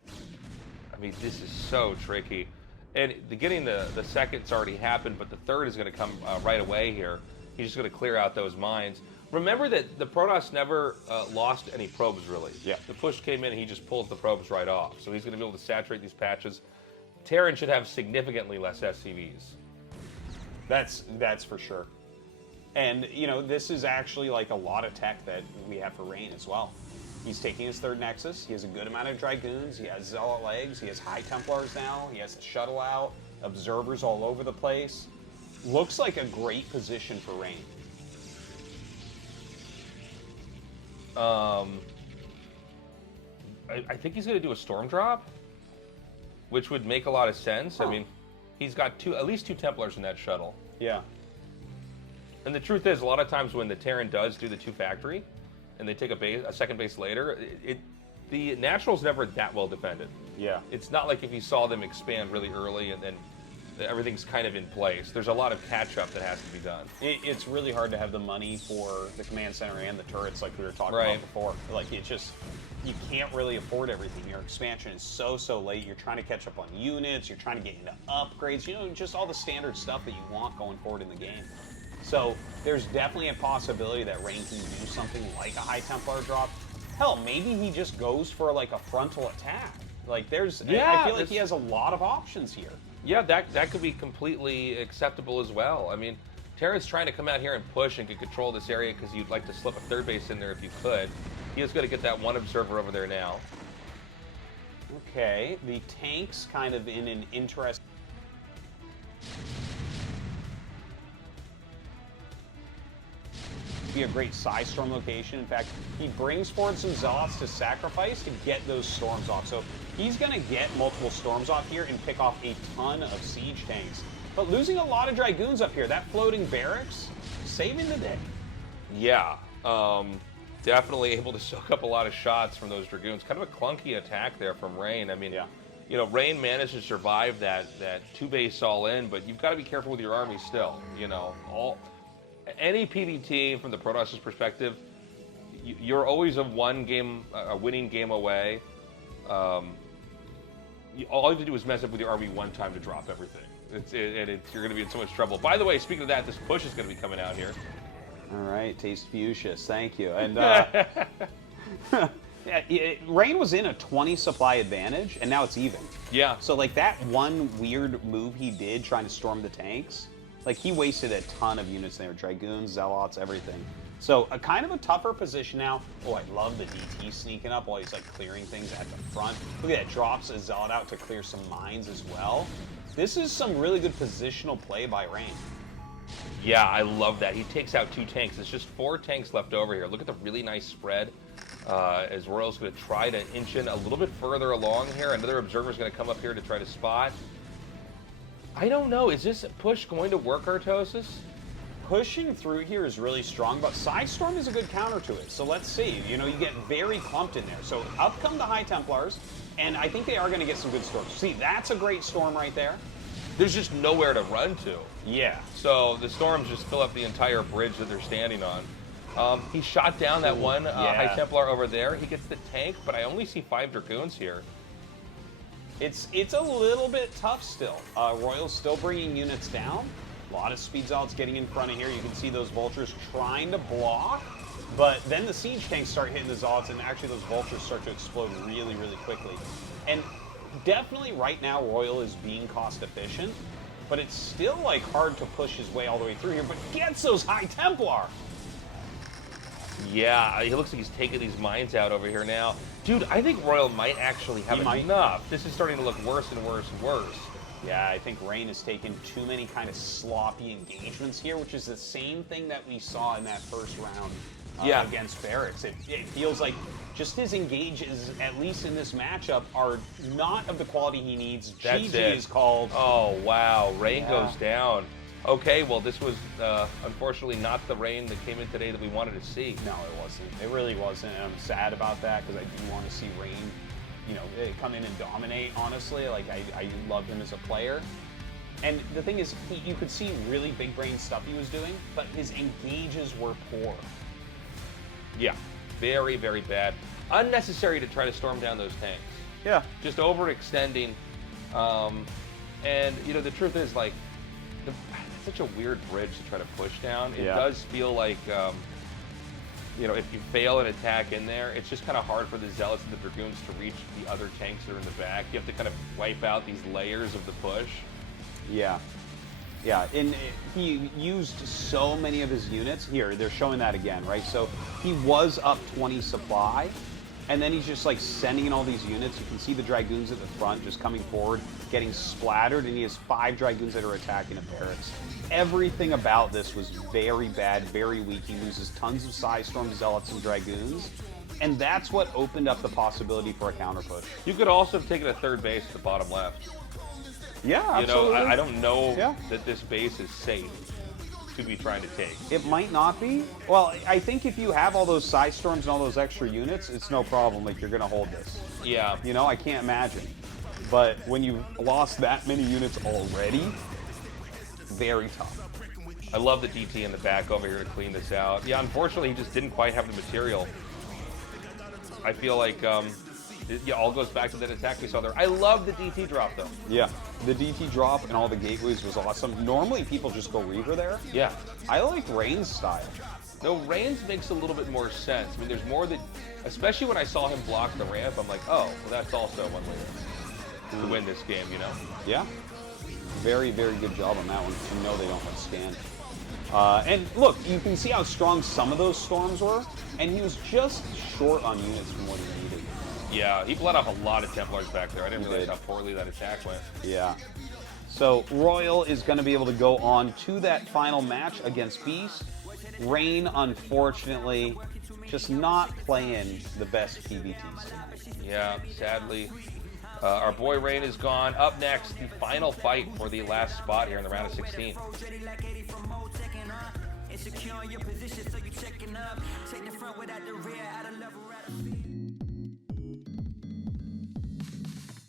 I mean, this is so tricky. And getting the second's already happened, but the third is going to come right away here. He's just going to clear out those mines. Remember that the Protoss never lost any probes, really. Yeah. The push came in, and he just pulled the probes right off. So he's going to be able to saturate these patches. Terran should have significantly less SCVs. That's for sure. And, this is actually like a lot of tech that we have for Rain as well. He's taking his 3rd Nexus. He has a good amount of Dragoons. He has Zealot legs. He has High Templars now. He has the shuttle out. Observers all over the place. Looks like a great position for Rain. I think he's going to do a storm drop, which would make a lot of sense. I mean, he's got at least two Templars in that shuttle. Yeah. And the truth is, a lot of times when the Terran does do the 2 factory, and they take a second base later, the National's never that well defended. Yeah. It's not like if you saw them expand really early and then everything's kind of in place. There's a lot of catch-up that has to be done. It's really hard to have the money for the command center and the turrets like we were talking about before. Like, it just, you can't really afford everything. Your expansion is so late. You're trying to catch up on units. You're trying to get into upgrades. You know, just all the standard stuff that you want going forward in the game. So there's definitely a possibility that Rain can do something like a High Templar drop. Hell, maybe he just goes for like a frontal attack. Like, I feel like he has a lot of options here. Yeah, that could be completely acceptable as well. I mean, Terran's trying to come out here and push and can control this area because you'd like to slip a third base in there if you could. He is going to get that one observer over there now. Okay, the tank's kind of in an interesting... Be a great side storm location. In fact, he brings forward some zealots to sacrifice to get those storms off. So he's going to get multiple storms off here and pick off a ton of siege tanks. But losing a lot of dragoons up here, that floating barracks, saving the day. Yeah, definitely able to soak up a lot of shots from those dragoons. Kind of a clunky attack there from Rain. I mean, you know, Rain managed to survive that 2-base all in, but you've got to be careful with your army still. You know, any PvT from the Protoss' perspective, you're always a winning game away. All you have to do is mess up with your army one time to drop everything. You're going to be in so much trouble. By the way, speaking of that, this push is going to be coming out here. All right, Tastosis, thank you. And Rain was in a 20 supply advantage, and now it's even. Yeah. So like that one weird move he did trying to storm the tanks, like he wasted a ton of units there, dragoons, zealots, everything. So a kind of a tougher position now. Oh, I love the DT sneaking up while he's like clearing things at the front. Look at that, drops a zealot out to clear some mines as well. This is some really good positional play by Rain. Yeah, I love that. He takes out 2 tanks. There's just 4 tanks left over here. Look at the really nice spread as Royal's going to try to inch in a little bit further along here. Another observer's going to come up here to try to spot. I don't know. Is this push going to work, Artosis? Pushing through here is really strong, but Sidestorm is a good counter to it. So let's see. You know, you get very clumped in there. So up come the High Templars, and I think they are going to get some good storms. See, that's a great storm right there. There's just nowhere to run to. Yeah. So the storms just fill up the entire bridge that they're standing on. He shot down that one High Templar over there. He gets the tank, but I only see 5 Dragoons here. It's a little bit tough still. Royal's still bringing units down. A lot of speed zealots getting in front of here. You can see those vultures trying to block, but then the siege tanks start hitting the zealots, and actually those vultures start to explode really, really quickly. And definitely right now Royal is being cost efficient, but it's still like hard to push his way all the way through here, but gets those High Templar. Yeah, he looks like he's taking these mines out over here now. Dude, I think Royal might actually have enough. This is starting to look worse and worse and worse. Yeah, I think Rain has taken too many kind of sloppy engagements here, which is the same thing that we saw in that first round against Barracks. It feels like just his engages, at least in this matchup, are not of the quality he needs. GG is called. Oh, wow. Rain goes down. Okay, well, this was unfortunately not the Rain that came in today that we wanted to see. No, it wasn't. It really wasn't. And I'm sad about that because I do want to see Rain, you know, come in and dominate, honestly. Like, I love him as a player. And the thing is, you could see really big brain stuff he was doing, but his engages were poor. Yeah, very, very bad. Unnecessary to try to storm down those tanks. Yeah. Just overextending. And, you know, the truth is, like, it's such a weird bridge to try to push down. It does feel like, you know, if you fail an attack in there, it's just kind of hard for the Zealots and the Dragoons to reach the other tanks that are in the back. You have to kind of wipe out these layers of the push. Yeah. Yeah, and he used so many of his units. Here, they're showing that again, right? So he was up 20 supply, And then he's just like sending in all these units. You can see the Dragoons at the front just coming forward, getting splattered, and he has 5 Dragoons that are attacking a Barracks. Everything about this was very bad, very weak. He loses tons of Psystorm, Zealots, and Dragoons. And that's what opened up the possibility for a counter push. You could also have taken a third base at the bottom left. Yeah, absolutely. You know, I don't know Yeah. that this base is safe to be trying to take. It might not be. Well, I think if you have all those Psystorms and all those extra units, it's no problem. Like, you're going to hold this. Yeah. You know, I can't imagine. But when you've lost that many units already, very tough. I love the DT in the back over here to clean this out. Yeah, unfortunately, he just didn't quite have the material. I feel like it all goes back to that attack we saw there. I love the DT drop, though. Yeah, the DT drop and all the gateways was awesome. Normally, people just go Reaver there. Yeah. I like Rain's style. No, Reigns makes a little bit more sense. I mean, there's more that, especially when I saw him block the ramp, I'm like, oh, well, that's also one way to win this game, you know? Yeah. Very, very good job on that one. You know they don't have scan. And look, you can see how strong some of those storms were, and he was just short on units from what he needed. Yeah, he bled off a lot of Templars back there. I didn't He realize did. how poorly that attack went. Yeah. So Royal is going to be able to go on to that final match against Beast. Rain, unfortunately, just not playing the best PvTs. Yeah, sadly. Our boy Rain is gone. Up next, the final fight for the last spot here in the round of 16.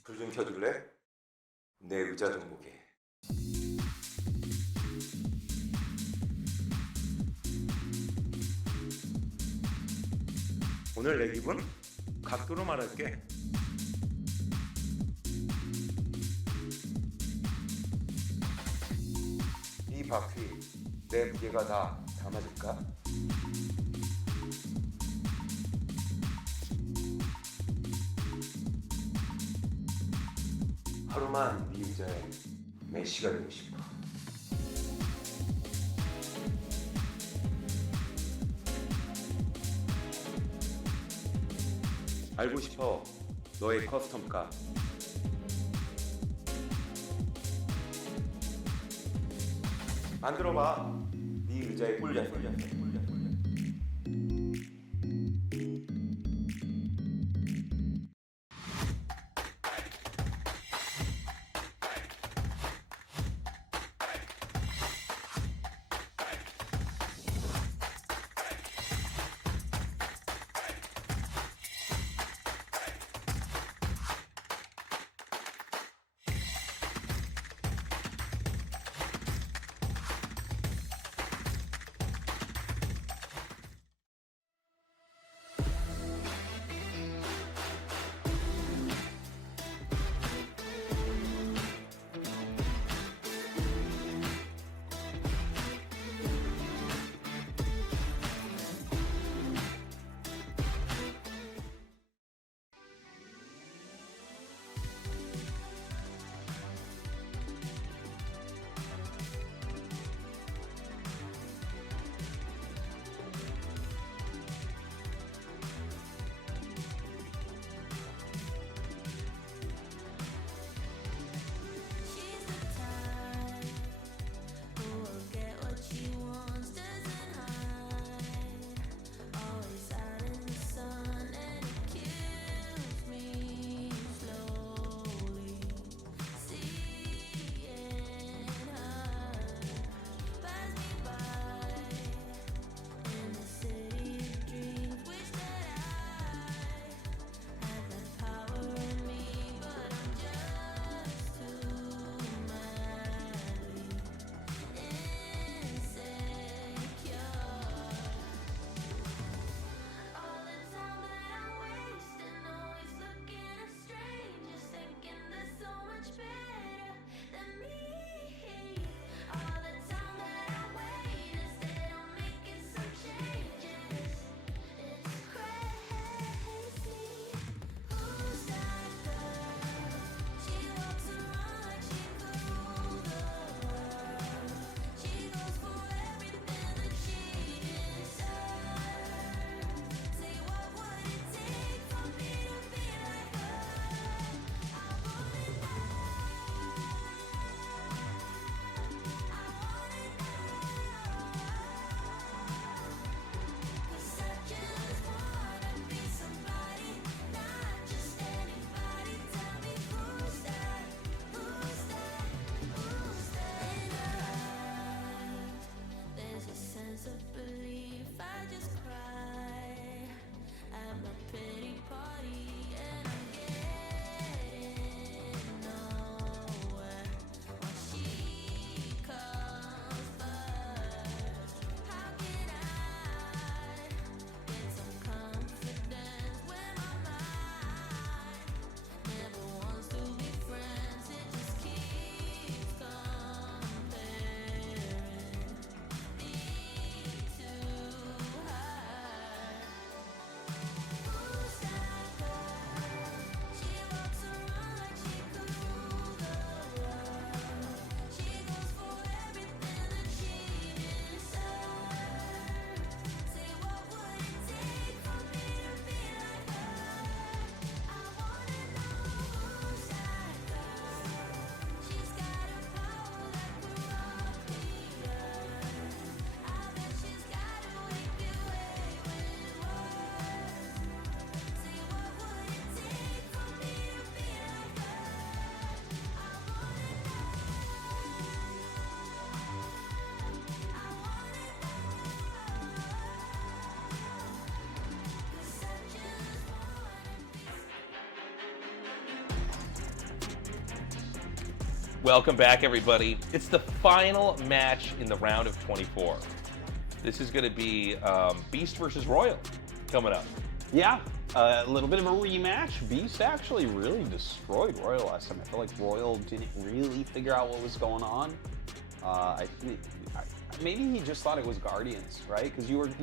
불 좀 켜줄래? 내 의자 좀 보게. 오늘 내 기분? 각도로 말할게. 이 바퀴 내 무게가 다 담아줄까? 하루만 네 의자에 메시가 되고 싶어. 알고 싶어 너의 커스텀 값. 만들어봐 네 의자의 꿀. Welcome back, everybody. It's the final match in the round of 24. This is going to be Beast versus Royal coming up. Yeah, a little bit of a rematch. Beast actually really destroyed Royal last time. I feel like Royal didn't really figure out what was going on. Maybe he just thought it was Guardians, right? Because you were Yeah,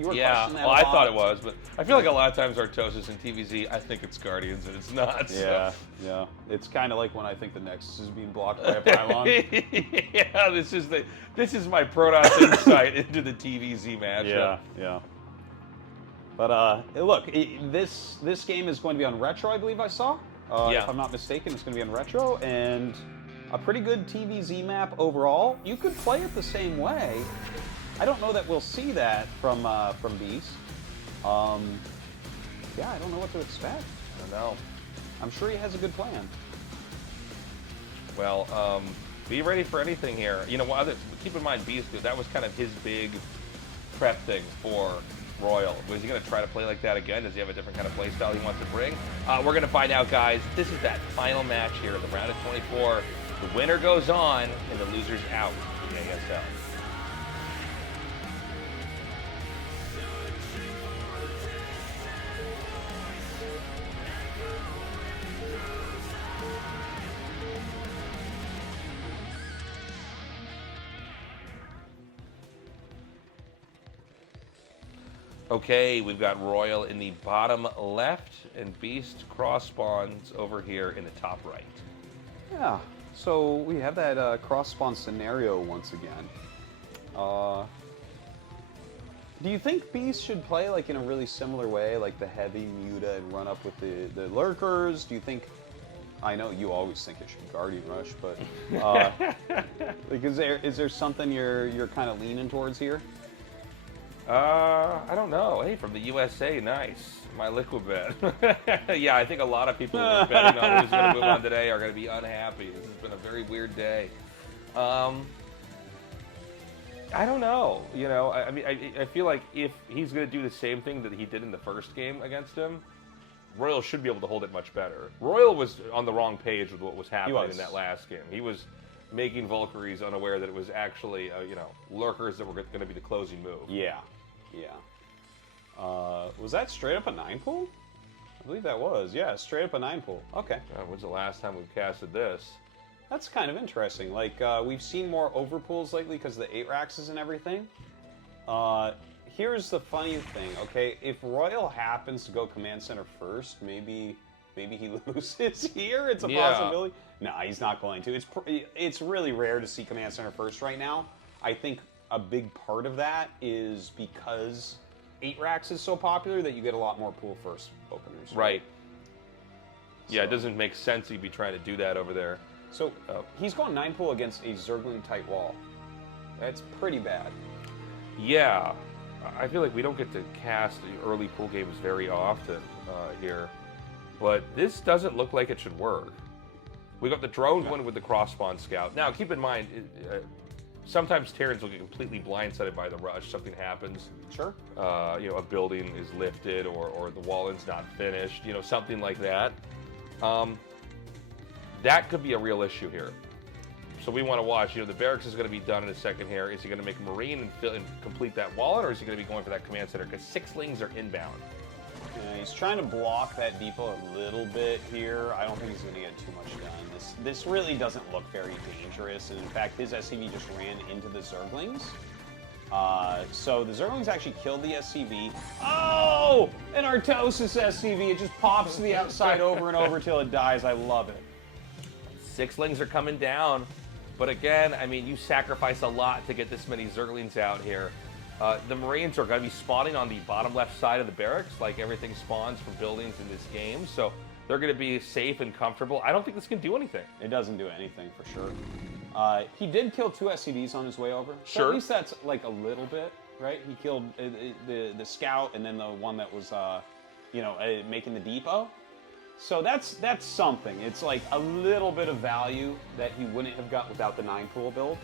questioning that well, a I lot. thought it was, but I feel like a lot of times Tastosis and TVZ, I think it's Guardians and it's not. Yeah, yeah. It's kind of like when I think the Nexus is being blocked by a pylon. Yeah, this is my Protoss insight into the TVZ matchup. Yeah, yeah. But look, this game is going to be on Retro, I believe I saw. Yeah. If I'm not mistaken, it's going to be on Retro, and a pretty good TVZ map overall. You could play it the same way. I don't know that we'll see that from Beast. Yeah, I don't know what to expect. I don't know. I'm sure he has a good plan. Well, be ready for anything here. You know, keep in mind, Beast, that was kind of his big prep thing for Royal. Was he going to try to play like that again? Does he have a different kind of play style he wants to bring? We're going to find out, guys. This is that final match here in the round of 24. The winner goes on, and the loser's out in the ASL. Okay, we've got Royal in the bottom left, and Beast cross spawns over here in the top right. Yeah, so we have that cross-spawn scenario once again. Do you think Beast should play like in a really similar way, like the heavy Muta and run up with the lurkers? Do you think? I know you always think it should be Guardian Rush, but like, is there something you're kind of leaning towards here? I don't know. Hey, from the USA, nice. My liquid bet. Yeah, I think a lot of people who are betting on who's going to move on today are going to be unhappy. This has been a very weird day. I don't know. You know, I mean, I feel like if he's going to do the same thing that he did in the first game against him, Royal should be able to hold it much better. Royal was on the wrong page with what was happening in that last game. He was making Valkyries unaware that it was actually, you know, lurkers that were going to be the closing move. Yeah, yeah. Was that straight up a 9-pool? I believe that was. Yeah, straight up a 9-pool. Okay. When's the last time we've casted this? That's kind of interesting. Like, we've seen more overpools lately because of the 8-Raxes and everything. Here's the funny thing, okay? If Royal happens to go Command Center first, maybe he loses here. It's a possibility. No, he's not going to. It's really rare to see Command Center first right now. I think a big part of that is because 8-Rax is so popular that you get a lot more pool first openers. Right. Yeah, it doesn't make sense he'd be trying to do that over there. So he's going 9-pool against a Zergling tight wall. That's pretty bad. Yeah. I feel like we don't get to cast the early pool games very often here. But this doesn't look like it should work. We got the drone one with the cross-spawn scout. Now, keep in mind, sometimes Terrans will get completely blindsided by the rush. Something happens. Sure. You know, a building is lifted or the wall-in's not finished. You know, something like that. That could be a real issue here. So we want to watch. You know, the Barracks is going to be done in a second here. Is he going to make a Marine and complete that wall-in, or is he going to be going for that command center? Because 6-lings are inbound. Yeah, he's trying to block that depot a little bit here. I don't think he's going to get too much done. This really doesn't look very dangerous. And in fact, his SCV just ran into the Zerglings. So the Zerglings actually killed the SCV. Oh! An Artosis SCV. It just pops to the outside over and over till it dies. I love it. 6-lings are coming down. But again, I mean, you sacrifice a lot to get this many Zerglings out here. The Marines are going to be spawning on the bottom left side of the barracks, like everything spawns from buildings in this game. So they're going to be safe and comfortable. I don't think this can do anything. It doesn't do anything for sure. He did kill 2 SCVs on his way over. So Sure. at least that's like a little bit, right? He killed the scout and then the one that was, you know, making the depot. So that's something. It's like a little bit of value that he wouldn't have got without the 9-pool build.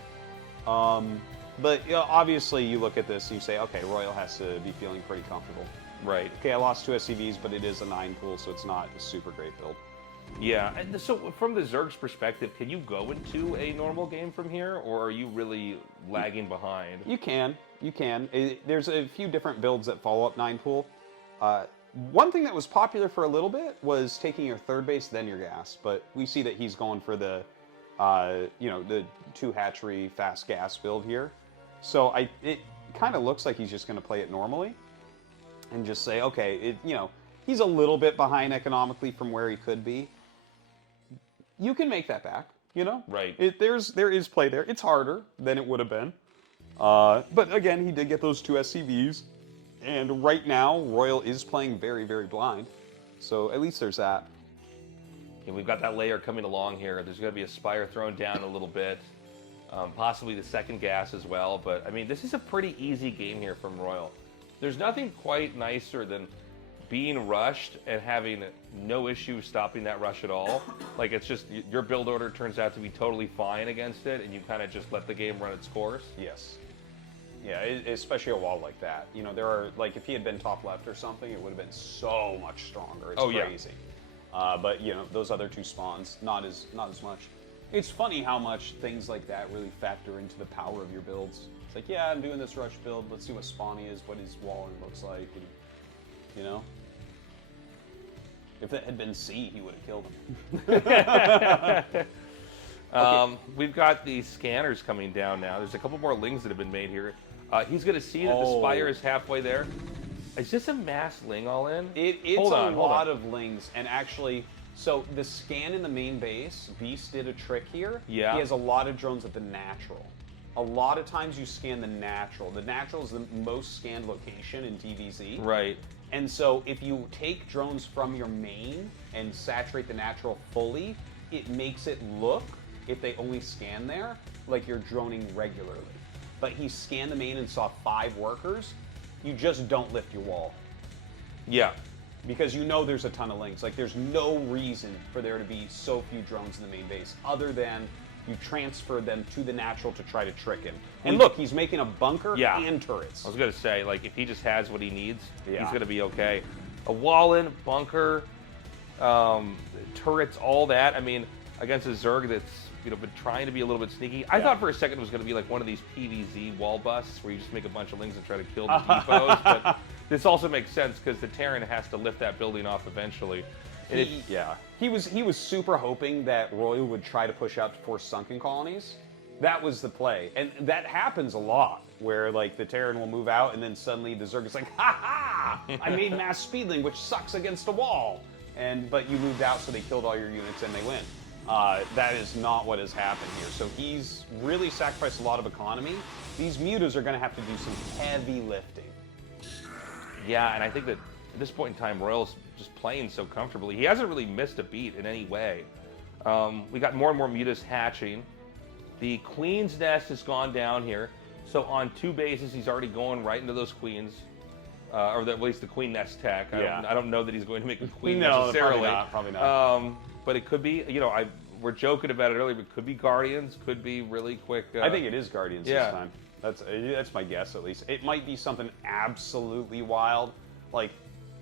But you know, obviously you look at this and you say, okay, Royal has to be feeling pretty comfortable. Right. Okay, I lost 2 SCVs, but it is a 9-pool, so it's not a super great build. Yeah, and so from the Zerg's perspective, can you go into a normal game from here, or are you really lagging behind? You can. There's a few different builds that follow up 9-pool. One thing that was popular for a little bit was taking your third base, then your gas. But we see that he's going for the, the 2 hatchery fast gas build here. So it kind of looks like he's just going to play it normally and just say, okay, he's a little bit behind economically from where he could be. You can make that back, Right. There is play there. It's harder than it would have been. But again, he did get those 2 SCVs. And right now, Royal is playing very, very blind. So at least there's that. And we've got that layer coming along here. There's going to be a Spire thrown down a little bit. Possibly the second gas as well. But, I mean, this is a pretty easy game here from Royal. There's nothing quite nicer than being rushed and having no issue stopping that rush at all. Like, it's just your build order turns out to be totally fine against it, and you kind of just let the game run its course. Yes. Yeah, especially a wall like that. There are, like, if he had been top left or something, it would have been so much stronger. It's crazy. Yeah. But, those other 2 spawns, not as much. It's funny how much things like that really factor into the power of your builds. It's like, yeah, I'm doing this rush build. Let's see what spawn he is, what his walling looks like, and, If that had been C, he would have killed him. Okay. We've got the scanners coming down now. There's a couple more lings that have been made here. He's going to see that the Spire is halfway there. Is this a mass ling all in? It's a lot of lings, and actually, so the scan in the main base, Beast did a trick here. Yeah. He has a lot of drones at the natural. A lot of times you scan the natural. The natural is the most scanned location in TVZ. Right. And so if you take drones from your main and saturate the natural fully, it makes it look, if they only scan there, like you're droning regularly. But he scanned the main and saw 5 workers, you just don't lift your wall. Yeah. Because there's a ton of links. Like, there's no reason for there to be so few drones in the main base, other than you transfer them to the natural to try to trick him. And look, he's making a bunker and turrets. I was going to say, like, if he just has what he needs, he's going to be okay. A wall-in, bunker, turrets, all that. I mean, against a Zerg that's been trying to be a little bit sneaky. I thought for a second it was going to be like one of these PvZ wall busts where you just make a bunch of lings and try to kill the depots. But this also makes sense because the Terran has to lift that building off eventually. And He was super hoping that Royal would try to push out to force sunken colonies. That was the play. And that happens a lot, where like the Terran will move out and then suddenly the Zerg is like, ha ha! I made mass speedling, which sucks against a wall. But you moved out, so they killed all your units and they win. That is not what has happened here. So he's really sacrificed a lot of economy. These mutas are going to have to do some heavy lifting. Yeah, and I think that at this point in time, Royal's just playing so comfortably. He hasn't really missed a beat in any way. We got more and more mutas hatching. The Queen's Nest has gone down here. So on 2 bases, he's already going right into those queens. Or at least the Queen Nest tech. I don't know that he's going to make a queen necessarily. Probably not. But it could be, we're joking about it earlier, but it could be Guardians, could be really quick. I think it is Guardians this time. That's my guess, at least. It might be something absolutely wild, like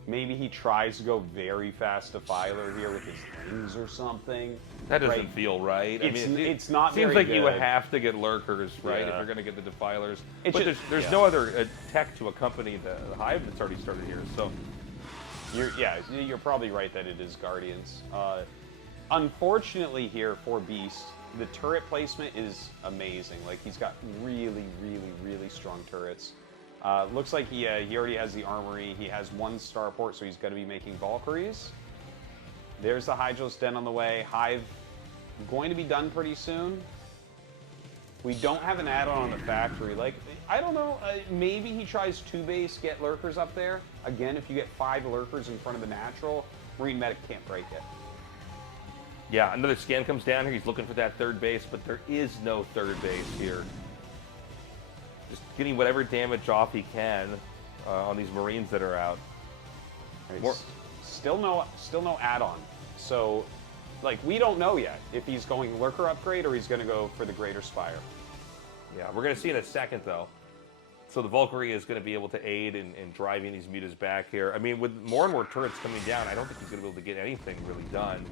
maybe he tries to go very fast Defiler here with his things or something. That doesn't feel right. It's not seems very like good. You would have to get lurkers, right, if you're going to get the Defilers. But there's no other tech to accompany the Hive that's already started here. So you're probably right that it is Guardians. Unfortunately here for Beast, the turret placement is amazing. Like, he's got really, really, really strong turrets. Looks like he already has the armory. He has 1 starport, so he's going to be making Valkyries. There's the Hydros Den on the way. Hive going to be done pretty soon. We don't have an add-on on the factory. Like, I don't know. Maybe he tries 2 base, get lurkers up there. Again, if you get 5 lurkers in front of the natural, Marine Medic can't break it. Yeah, another scan comes down here. He's looking for that 3rd base, but there is no 3rd base here. Just getting whatever damage off he can on these Marines that are out. Still no add-on. So, like, we don't know yet if he's going lurker upgrade or he's going to go for the Greater Spire. Yeah, we're going to see in a second, though. So the Valkyrie is going to be able to aid in driving these mutas back here. I mean, with more and more turrets coming down, I don't think he's going to be able to get anything really done.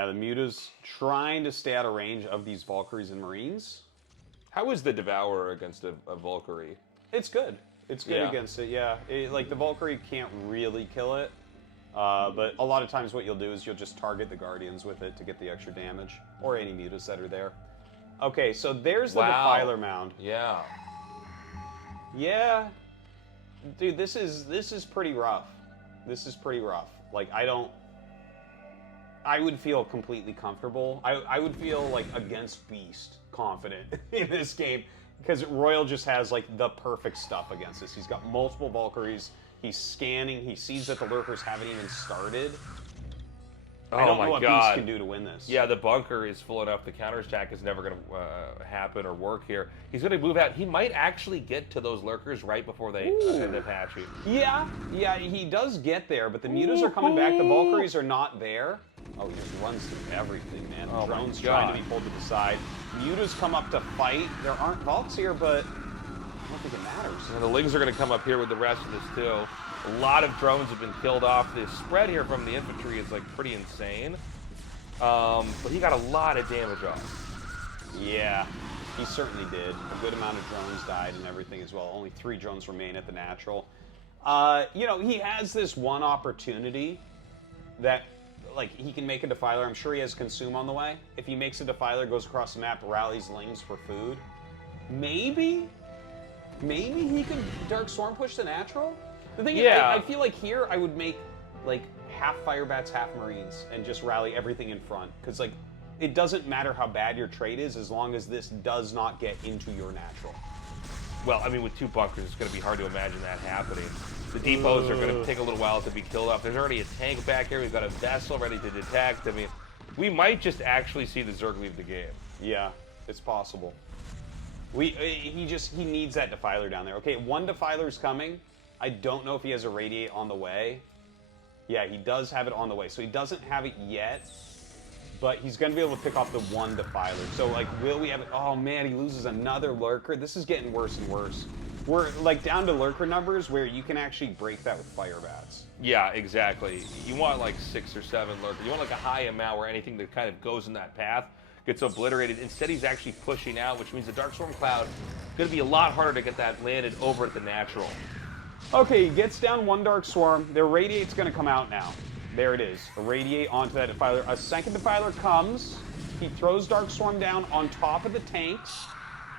Yeah, the Muta's trying to stay out of range of these Valkyries and Marines. How is the Devourer against a Valkyrie? It's good. It's good against it, yeah. Like, the Valkyrie can't really kill it. But a lot of times what you'll do is you'll just target the Guardians with it to get the extra damage. Or any Mutas that are there. Okay, so there's the Defiler Mound. Yeah. Yeah. Dude, this is pretty rough. This is pretty rough. Like, I would feel completely comfortable. I would feel, like, against Beast confident in this game. Because Royal just has, like, the perfect stuff against this. He's got multiple Valkyries. He's scanning. He sees that the Lurkers haven't even started. I don't know what Beast can do to win this. Yeah, the bunker is full enough. The counterattack is never going to happen or work here. He's going to move out. He might actually get to those Lurkers right before they end up hatching. Yeah, he does get there, but the Mutas are coming back. The Valkyries are not there. Oh, he just runs through everything, man. Oh, Drone's trying to be pulled to the side. Mutas come up to fight. There aren't Valks here, but I don't think it matters. And the Lings are going to come up here with the rest of this, too. A lot of drones have been killed off. The spread here from the infantry is, like, pretty insane. But he got a lot of damage off. Yeah, he certainly did. A good amount of drones died and everything as well. Only 3 drones remain at the natural. You know, he has this one opportunity that, like, he can make a Defiler. I'm sure he has Consume on the way. If he makes a Defiler, goes across the map, rallies Lings for food, maybe he could Dark Storm push the natural? The thing is, I feel like here I would make, like, half Firebats, half Marines, and just rally everything in front. Because, like, it doesn't matter how bad your trade is as long as this does not get into your natural. Well, I mean, with 2 bunkers, it's going to be hard to imagine that happening. The depots are going to take a little while to be killed off. There's already a tank back here. We've got a vessel ready to detect. I mean, we might just actually see the Zerg leave the game. Yeah, it's possible. He needs that Defiler down there. Okay, 1 Defiler's coming. I don't know if he has a Radiate on the way. Yeah, he does have it on the way. So he doesn't have it yet, but he's going to be able to pick off the 1 Defiler. So, like, will we have it? Oh, man, he loses another Lurker. This is getting worse and worse. We're, like, down to Lurker numbers where you can actually break that with Firebats. Yeah, exactly. You want, like, 6 or 7 Lurkers. You want, like, a high amount where anything that kind of goes in that path gets obliterated. Instead, he's actually pushing out, which means the Darkstorm Cloud is going to be a lot harder to get that landed over at the natural. Okay, he gets down 1 Dark Swarm. Their Radiate's going to come out now. There it is. A Radiate onto that Defiler. A second Defiler comes. He throws Dark Swarm down on top of the tanks.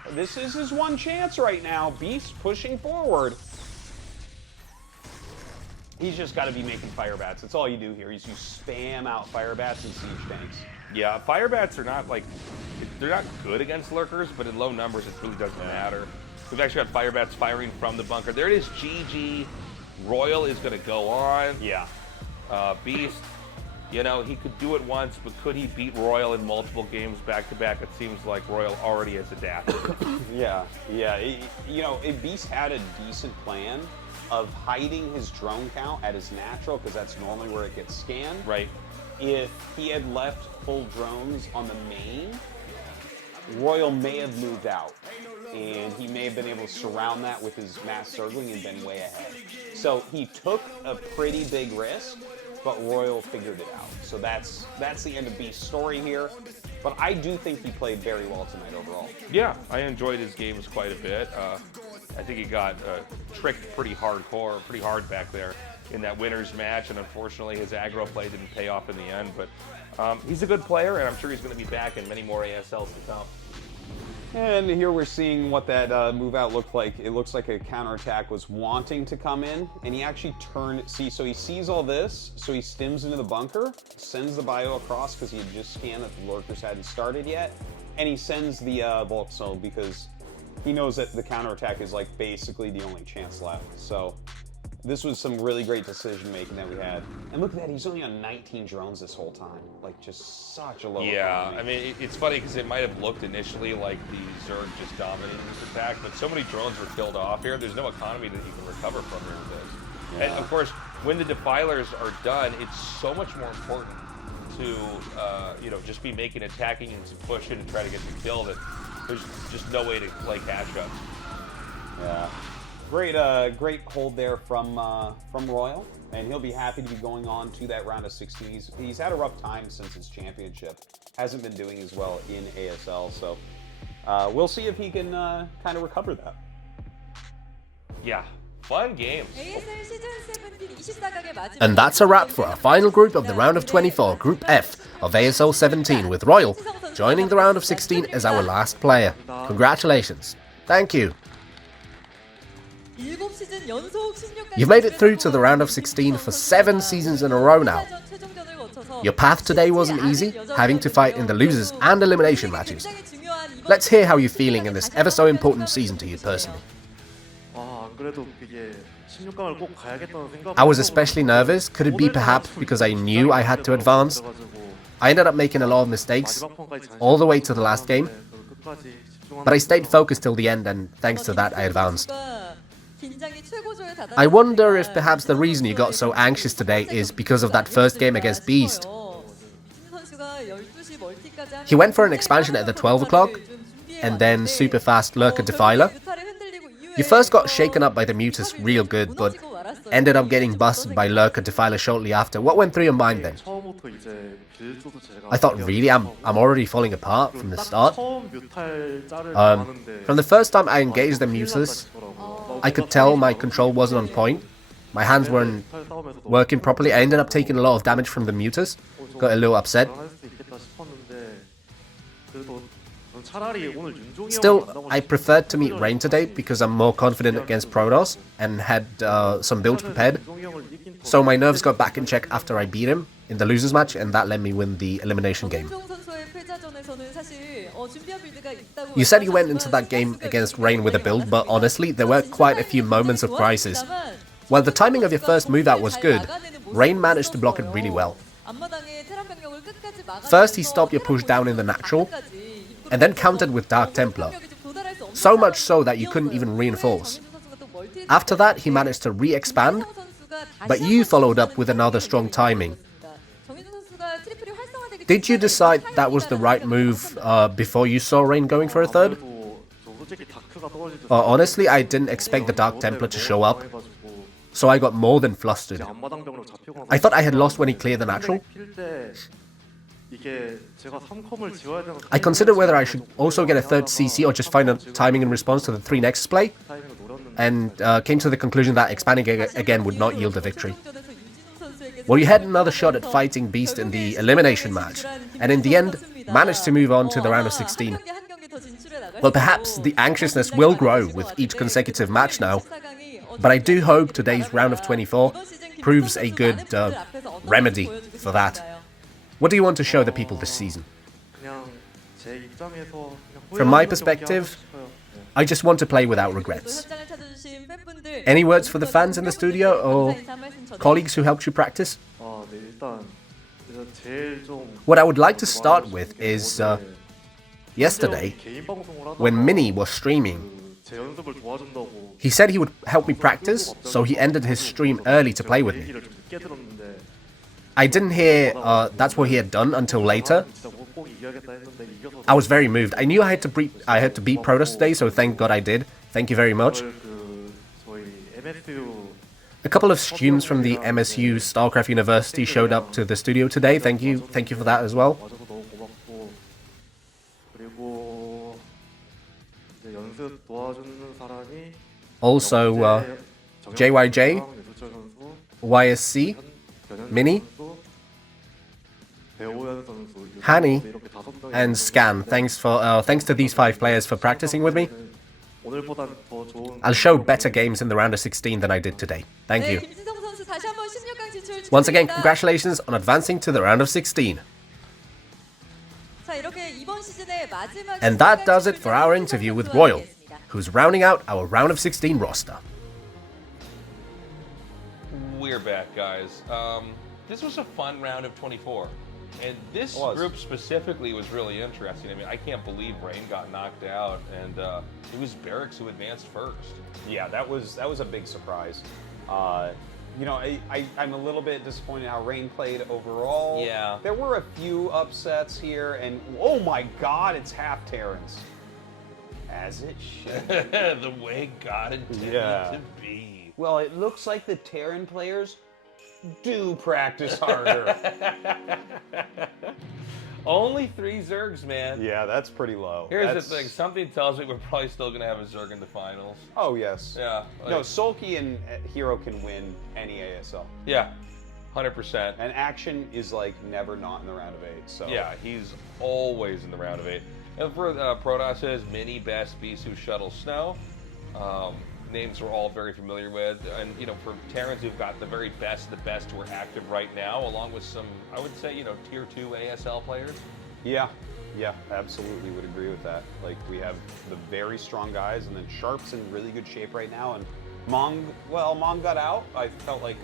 This is his one chance right now. Beast pushing forward. He's just got to be making Firebats. That's all you do here. Is you spam out Firebats and Siege tanks. Yeah, Firebats are not, like, they're not good against Lurkers, but in low numbers it really doesn't matter. We've actually got Firebats firing from the bunker. There it is, GG. Royal is going to go on. Yeah. Beast, you know, he could do it once, but could he beat Royal in multiple games back-to-back? It seems like Royal already has adapted. Yeah. You know, Beast had a decent plan of hiding his drone count at his natural, because that's normally where it gets scanned. Right. If he had left full drones on the main, Royal may have moved out, and he may have been able to surround that with his mass Zergling and been way ahead. So he took a pretty big risk, but Royal figured it out. So that's the end of Beast's story here. But I do think he played very well tonight overall. Yeah, I enjoyed his games quite a bit. I think he got tricked pretty hard back there in that winner's match, and unfortunately his aggro play didn't pay off in the end. But he's a good player, and I'm sure he's going to be back in many more ASLs to come. And here we're seeing what that move out looked like. It looks like a counterattack was wanting to come in, and he actually turned. So he sees all this, so he stims into the bunker, sends the bio across because he had just scanned that the Lurkers hadn't started yet, and he sends the Volk Soul because he knows that the counterattack is, like, basically the only chance left. So this was some really great decision making that we had. And look at that, he's only on 19 drones this whole time. Like, just such a low economy. I mean, it's funny because it might have looked initially like the Zerg just dominated this attack, but so many drones were killed off here, there's no economy that you can recover from here with this. Yeah. And of course, when the Defilers are done, it's so much more important to, you know, just be making attacking and push it and try to get the kill that there's just no way to play cash ups. Yeah. Great hold there from Royal, and he'll be happy to be going on to that round of 16. He's had a rough time since his championship. Hasn't been doing as well in ASL, so we'll see if he can kind of recover that. Yeah, fun games. ASL 시즌 17 24강의 마지막 And that's a wrap for our final group of the round of 24, Group F of ASL 17, with Royal joining the round of 16 as our last player. Congratulations. Thank you. 7시즌 연속 16강 You've made it through to the round of 16 for 7 seasons in a row now. 최종전을 거쳐서 Your path today wasn't easy, having to fight in the losers and elimination matches. Let's hear how you're feeling in this ever so important season to you personally. I was especially nervous. Could it be perhaps because I knew I had to advance? I ended up making a lot of mistakes, all the way to the last game. But I stayed focused till the end, and thanks to that I advanced. I wonder if perhaps the reason you got so anxious today is because of that first game against Beast. He went for an expansion at the 12 o'clock, and then super fast Lurker Defiler. You first got shaken up by the Mutus real good, but ended up getting busted by Lurker Defiler shortly after. What went through your mind then? I thought, really? I'm already falling apart from the start? From the first time I engaged the Mutus, I could tell my control wasn't on point. My hands weren't working properly. I ended up taking a lot of damage from the Mutus. Got a little upset. Still, I preferred to meet Rain today because I'm more confident against Protoss and had some builds prepared. So my nerves got back in check after I beat him in the losers match, and that let me win the elimination game. You said you went into that game against Rain with a build, but honestly, there were quite a few moments of crisis. While the timing of your first move out was good, Rain managed to block it really well. First, he stopped your push down in the natural, and then countered with Dark Templar. So much so that you couldn't even reinforce. After that, he managed to re-expand, but you followed up with another strong timing. Did you decide that was the right move before you saw Rain going for a third? Honestly, I didn't expect the Dark Templar to show up, so I got more than flustered. I thought I had lost when he cleared the natural. I considered whether I should also get a third CC or just find a timing in response to the 3 Nexus play, and came to the conclusion that expanding again would not yield a victory. Well, you had another shot at fighting Beast in the elimination match, and in the end, managed to move on to the round of 16. Well, perhaps the anxiousness will grow with each consecutive match now, but I do hope today's round of 24 proves a good remedy for that. What do you want to show the people this season? From my perspective, I just want to play without regrets. Any words for the fans in the studio or colleagues who helped you practice? What I would like to start with is yesterday, when Mini was streaming, he said he would help me practice, so he ended his stream early to play with me. I didn't hear that's what he had done until later. I was very moved. I knew I had to beat Protoss today, so thank God I did. Thank you very much. A couple of students from the MSU StarCraft University showed up to the studio today. Thank you for that as well. Also, JYJ, YSC, Mini, Hani, and Scan. Thanks to these 5 players for practicing with me. I'll show better games in the round of 16 than I did today. Thank you. Once again, congratulations on advancing to the round of 16. And that does it for our interview with Royal, who's rounding out our round of 16 roster. We're back, guys. This was a fun round of 24. And this group specifically was really interesting. I mean, I can't believe Rain got knocked out, and it was Barracks who advanced first. Yeah, that was a big surprise. You know, I'm a little bit disappointed how Rain played overall. Yeah. There were a few upsets here, and oh my God, it's half Terrans. As it should. The way God intended Yeah. to be. Well, it looks like the Terran players do practice harder. Only 3 Zergs, man. Yeah, that's pretty low. Here's That's- the thing. Something tells me we're probably still going to have a Zerg in the finals. Oh, yes. Yeah. No, like- Sulky and Hero can win any ASL. Yeah. 100%. And Action is like never not in the round of 8. So Yeah, he's always in the round of 8. And for Protoss, Mini, Best, Bisu, Shuttle, Snow. Names we're all very familiar with. And, you know, for Terrans, we've got the very best of the best who are active right now, along with some, I would say, you know, tier 2 ASL players. Yeah, absolutely would agree with that. Like, we have the very strong guys, and then Sharp's in really good shape right now. And Mong got out. I felt like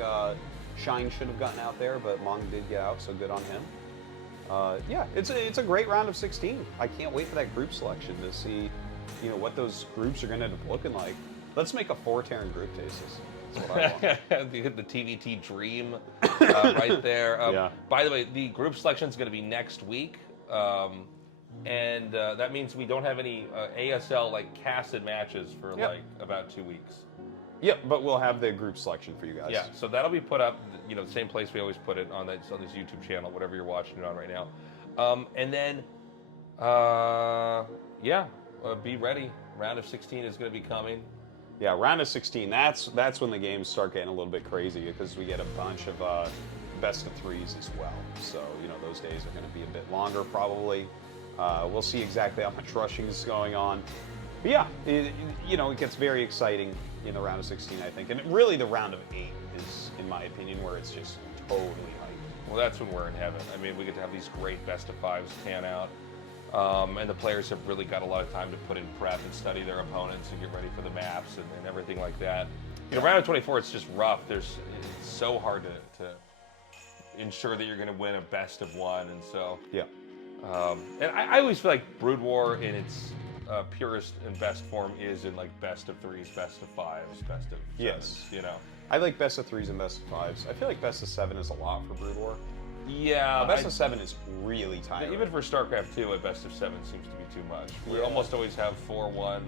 Shine should have gotten out there, but Mong did get out, so good on him. Yeah, it's a great round of 16. I can't wait for that group selection to see, you know, what those groups are going to end up looking like. Let's make a 4 Terran group, Tastosis. That's what I want. the TVT dream right there. Yeah. By the way, the group selection is going to be next week. And that means we don't have any ASL like casted matches for Yep. like about 2 weeks. Yep, but we'll have the group selection for you guys. Yeah, so that'll be put up, you know, the same place we always put it on this YouTube channel, whatever you're watching it on right now. And then, be ready. Round of 16 is going to be coming. Yeah, round of 16. That's when the games start getting a little bit crazy because we get a bunch of best of 3s as well. So you know those days are going to be a bit longer probably. We'll see exactly how much rushing is going on. But yeah, it gets very exciting in the round of 16, I think, and really the round of 8 is, in my opinion, where it's just totally hyped. Well, that's when we're in heaven. I mean, we get to have these great best of 5s pan out. And the players have really got a lot of time to put in prep and study their opponents and get ready for the maps and everything like that. You know, round of 24, it's just rough. It's so hard to ensure that you're going to win a best of 1, and so. Yeah. And I always feel like Brood War in its purest and best form is in like best of 3s, best of 5s, best of 7s. Yes. You know. I like best of 3s and best of 5s. I feel like best of 7 is a lot for Brood War. Yeah. Best of 7 is really tight. Even for StarCraft 2, a best of 7 seems to be too much. We Yeah. almost always have 4-1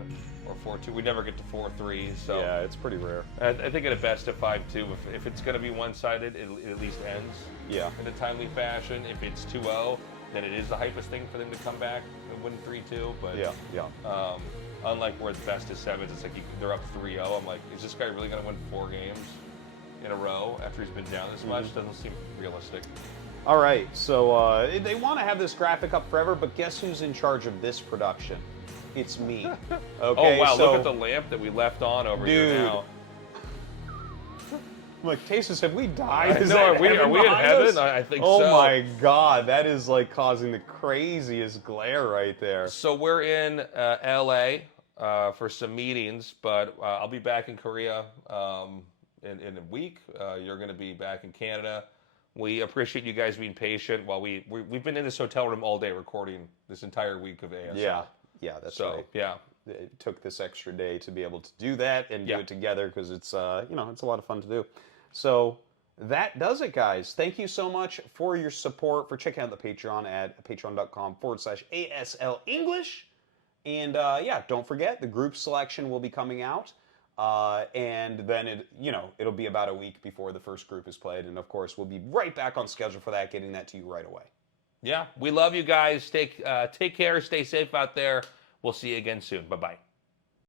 or 4-2. We never get to 4-3. So Yeah, it's pretty rare. I think at a best of 5 too, if it's going to be one-sided, it at least ends Yeah. in a timely fashion. If it's 2-0, then it is the hypest thing for them to come back and win 3-2. But Yeah. unlike where it's best of 7s, it's like they're up 3-0. I'm like, is this guy really going to win 4 games in a row after he's been down this much? Doesn't seem realistic. All right, so they want to have this graphic up forever, but guess who's in charge of this production? It's me. Okay, Oh wow, so, look at the lamp that we left on over here Dude. now. I'm like, Tastosis, have we died? I Is know, that are we in behind heaven? us? I think oh so. my God, that is like causing the craziest glare right there. So we're in LA for some meetings, but I'll be back in Korea in a week. You're going to be back in Canada. We appreciate you guys being patient while we've been in this hotel room all day recording this entire week of ASL. Yeah, that's So right. yeah, It took this extra day to be able to do that and do Yeah. it together because it's it's a lot of fun to do. So that does it, guys. Thank you so much for your support, for checking out the Patreon at patreon.com/ASL English. And don't forget the group selection will be coming out. And then it'll be about a week before the first group is played. And of course, we'll be right back on schedule for that, getting that to you right away. yeah. We love you guys. Take care. Stay safe out there. We'll see you again soon. Bye bye.